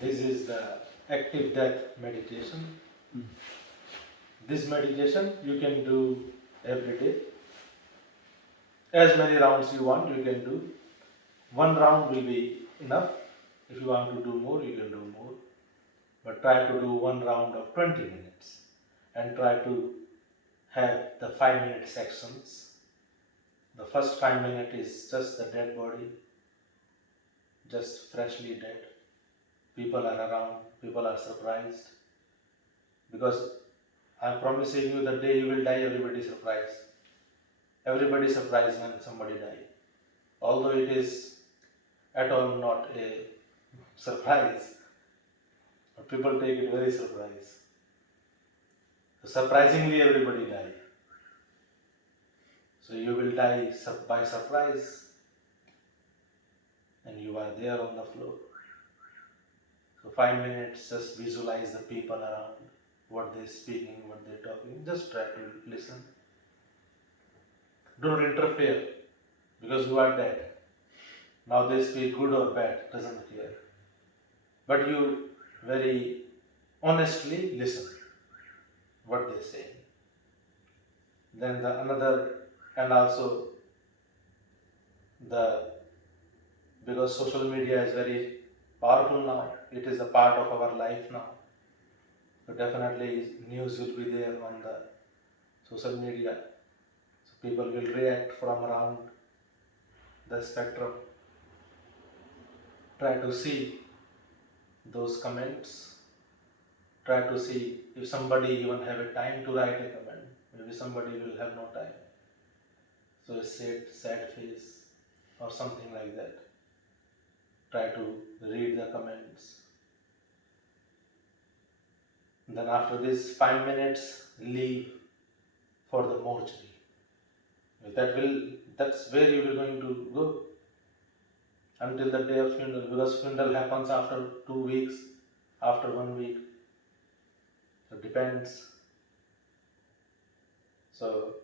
This is the active death meditation. This meditation you can do every day. As many rounds you want, you can do. One round will be enough. If you want to do more, you can do more. But try to do one round of 20 minutes and try to have the 5-minute sections. The first 5 minutes is just the dead body, just freshly dead. People are around, people are surprised. Because I'm promising you the day you will die, everybody is surprised. Everybody is surprised when somebody dies. Although it is at all not a surprise, but people take it very surprise. So surprisingly, everybody dies. So you will die by surprise, and you are there on the floor. So 5 minutes, just visualize the people around, what they're speaking, what they're talking. Just try to listen. Don't interfere, because you are dead. Now they speak good or bad, doesn't care. But you very honestly listen what they say. Then the another, and also the, because social media is very powerful now, it is a part of our life now. So definitely news will be there on the social media. So people will react from around the spectrum. Try to see those comments Try to see if somebody even have a time to write a comment. Maybe somebody will have no time. So a sad face or something like that. Try to read the comments. Then after this 5 minutes, leave for the mortuary. That's where you will going to go until the day of funeral, because funeral happens after 2 weeks, after 1 week. So depends. So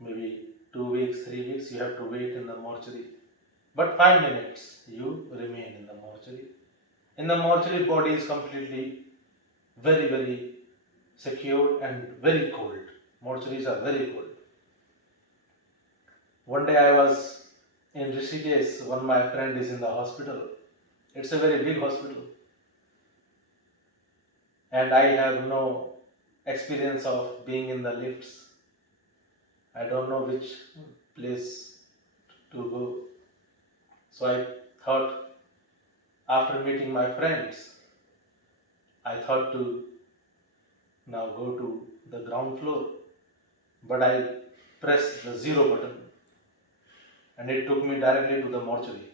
maybe 2 weeks, 3 weeks, you have to wait in the mortuary. But 5 minutes you remain in the mortuary. In the mortuary, body is completely very, very secure and very cold. Mortuaries are very cold. One day I was in Rishikesh, one of my friend is in the hospital. It's a very big hospital. And I have no experience of being in the lifts. I don't know which place to go. So I thought, after meeting my friends, I thought to now go to the ground floor. But I pressed the 0 button and it took me directly to the mortuary.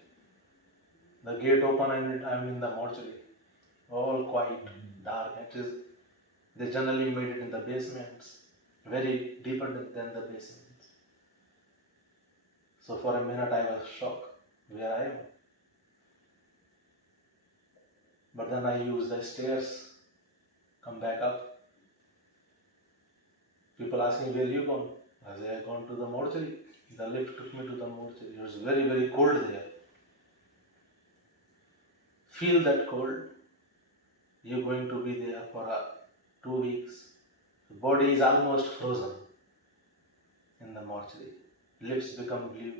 The gate open and I'm in the mortuary. All quiet, dark. They generally made it in the basements, very deeper than the basements. So for a minute I was shocked where I am. But then I used the stairs, come back up. People asking where you gone? I say I gone to the mortuary. The lift took me to the mortuary. It was very, very cold there. Feel that cold. You're going to be there for 2 weeks. The body is almost frozen in the mortuary. Lips become blue.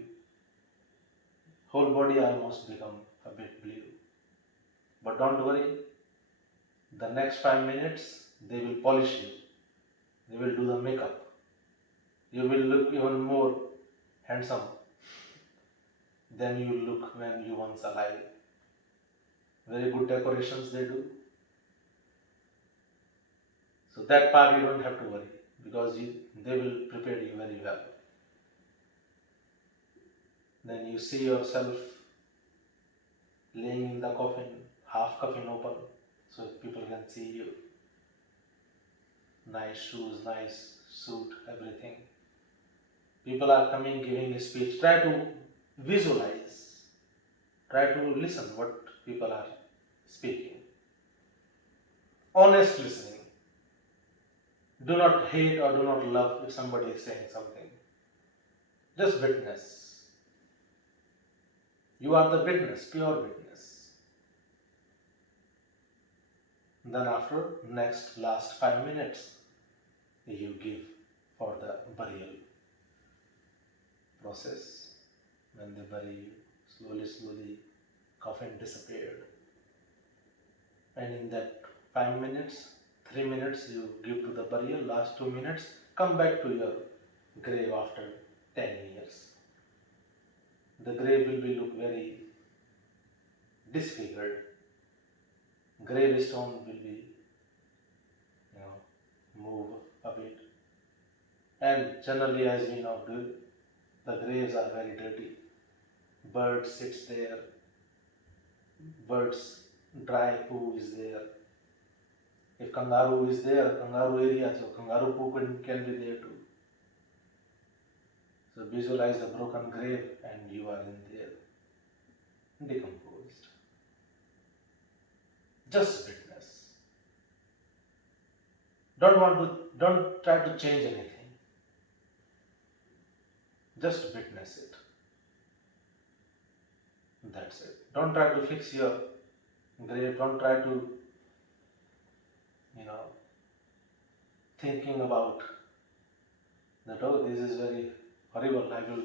Whole body almost become a bit blue. But don't worry. The next 5 minutes, they will polish you. They will do the makeup. You will look even more handsome than you look when you once alive. Very good decorations they do. So that part you don't have to worry, because they will prepare you very well. Then you see yourself laying in the coffin, half coffin open, so people can see you. Nice shoes, nice suit, everything. People are coming, giving a speech. Try to visualize. Try to listen what people are speaking. Honest listening. Do not hate or do not love if somebody is saying something. Just witness. You are the witness, pure witness. Then after last 5 minutes, you give for the burial process. When they bury you, slowly, coffin disappeared. And in that 5 minutes, 3 minutes you give to the burial, last 2 minutes, come back to your grave after 10 years. The grave will be look very disfigured. Gravestone will be, move a bit. And generally, as we know, the graves are very dirty. Birds sits there. Birds dry poo is there. If kangaroo is there, kangaroo area, so kangaroo poo can be there too. So visualize the broken grave and you are in there, decomposed. Just witness. Don't try to change anything. Just witness it. That's it. Don't try to fix your grave. Don't try to, thinking about that, oh, this is very horrible. I will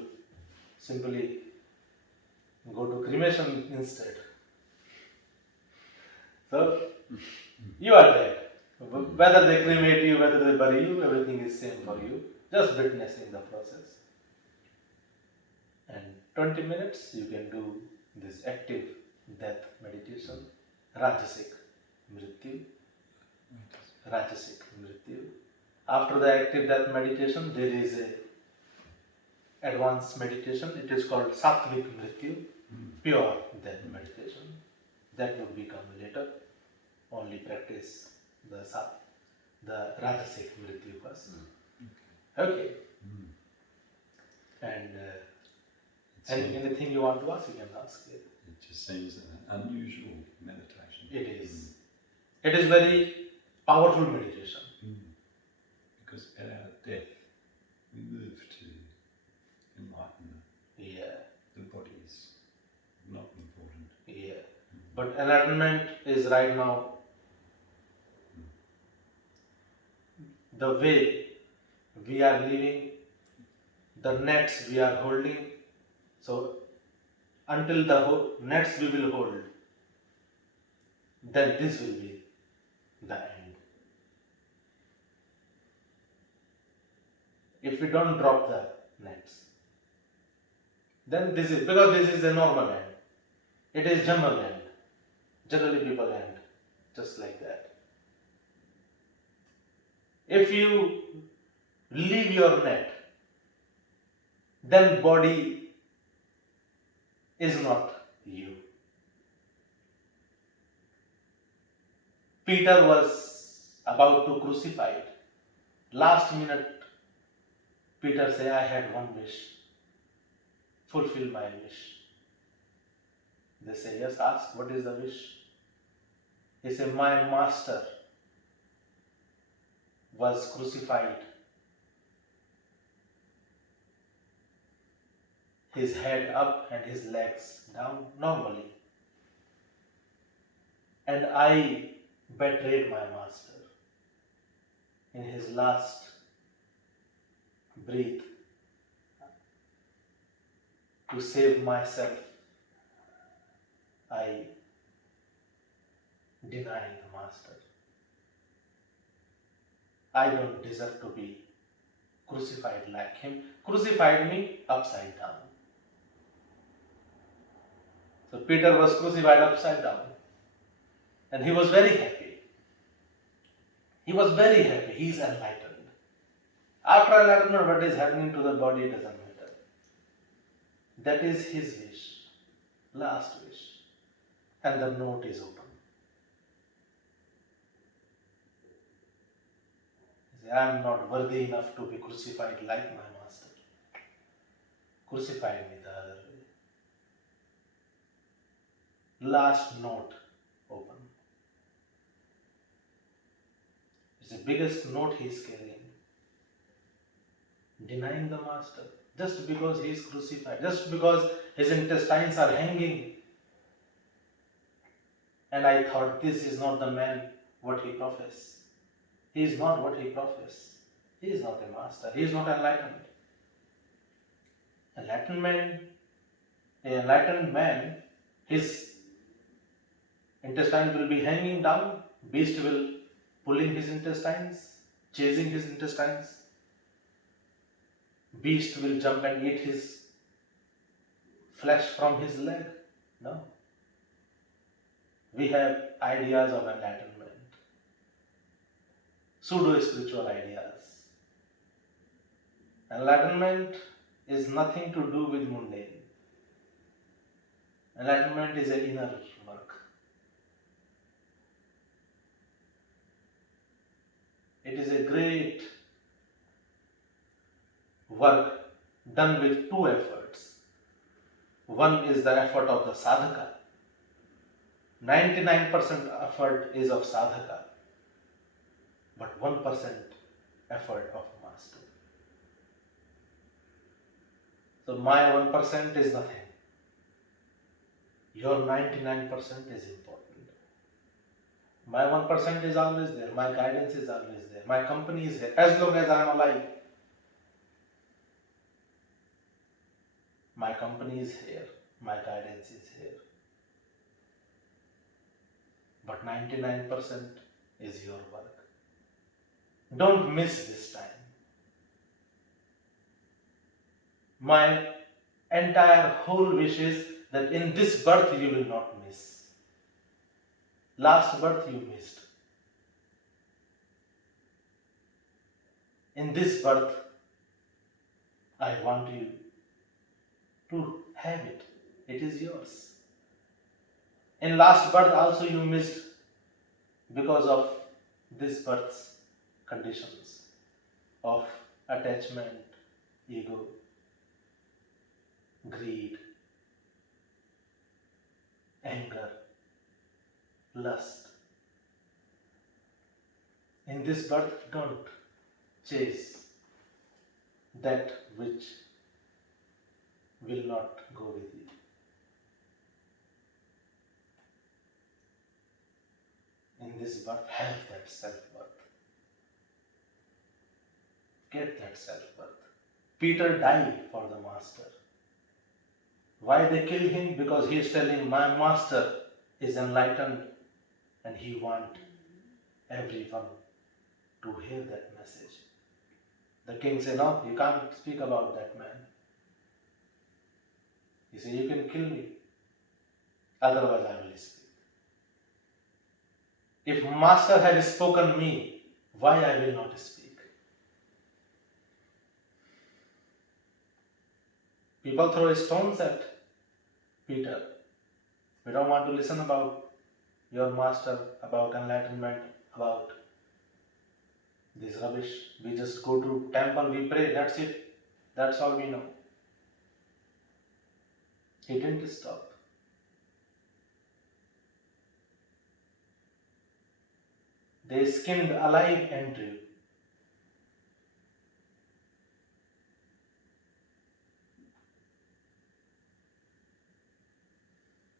simply go to cremation instead. So, you are dead. Whether they cremate you, whether they bury you, everything is same for you. Just witnessing the process. And 20 minutes you can do this active death meditation, Rajasic Mrityu. Rajasic Mrityu. After the active death meditation, there is a advanced meditation. It is called Sattvic Mrityu, pure death meditation. That will become later. Only practice the Rajasic Mrityu first. Okay. And anything you want to ask, you can ask it. It just seems an unusual meditation. It is. It is very powerful meditation. Because at our death, we move to enlightenment. Yeah. The body is not important. Yeah. But enlightenment is right now the way we are living, the nets we are holding. So until the nets we will hold, then this will be the end. If we don't drop the nets, then this is, because this is a normal end. It is general end. Generally people end just like that. If you leave your net, then body is not you. Peter was about to crucify it. Last minute, Peter said, I had one wish. Fulfill my wish. They say, yes, ask, what is the wish? He said, my master was crucified. His head up and his legs down normally. And I betrayed my master. In his last breath, to save myself, I deny the master. I don't deserve to be crucified like him. Crucified me upside down. So Peter was crucified upside down. And he was very happy. He was very happy. He is enlightened. After enlightenment, what is happening to the body doesn't matter. That is his wish. Last wish. And the note is open. He says, I am not worthy enough to be crucified like my master. Crucify me the other way. Last note open. It's the biggest note he is carrying. Denying the master. Just because he is crucified. Just because his intestines are hanging. And I thought, this is not the man what he professes. He is not what he professes. He is not a master. He is not enlightened. An enlightened man, his intestine will be hanging down. Beast will pulling his intestines, chasing his intestines. Beast will jump and eat his flesh from his leg. No. We have ideas of enlightenment, pseudo-spiritual ideas. Enlightenment is nothing to do with mundane. Enlightenment is an inner work. It is a great work done with two efforts. One is the effort of the sadhaka. 99% effort is of sadhaka, but 1% effort of master. So my 1% is nothing. Your 99% is important. My 1% is always there. My guidance is always there. My company is here. As long as I am alive, my company is here. My guidance is here. But 99% is your work. Don't miss this time. My entire whole wish is that in this birth you will not miss. Last birth you missed. In this birth, I want you to have it. It is yours. In last birth also you missed because of this birth's conditions of attachment, ego, greed, anger, lust. In this birth, don't chase that which will not go with you. In this birth, have that self-worth. Get that self-worth. Peter died for the master. Why they killed him? Because he is telling, my master is enlightened and he wants everyone to hear that message. The king said, no, you can't speak about that man. He said, you can kill me, otherwise I will speak. If master had spoken me, why I will not speak? People throw stones at Peter. We don't want to listen about your master, about enlightenment, about this rubbish. We just go to temple, we pray, that's it. That's all we know. He didn't stop. They skinned alive Andrew.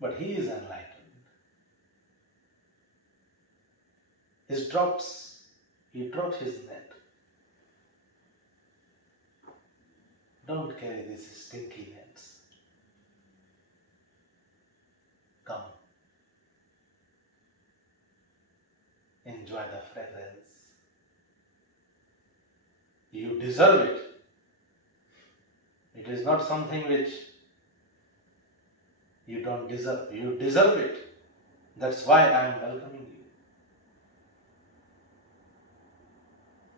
But he is enlightened. He dropped his net. Don't carry these stinky nets. Come. Enjoy the fragrance. You deserve it. It is not something which you don't deserve. You deserve it. That's why I am welcoming you.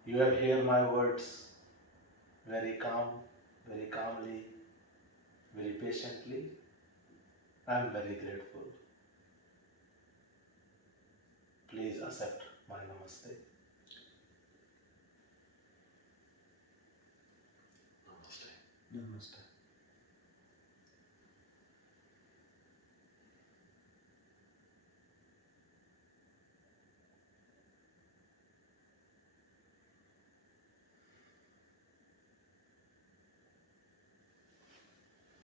You have heard my words very calmly, very patiently. I am very grateful. Please accept my namaste. Namaste. Namaste.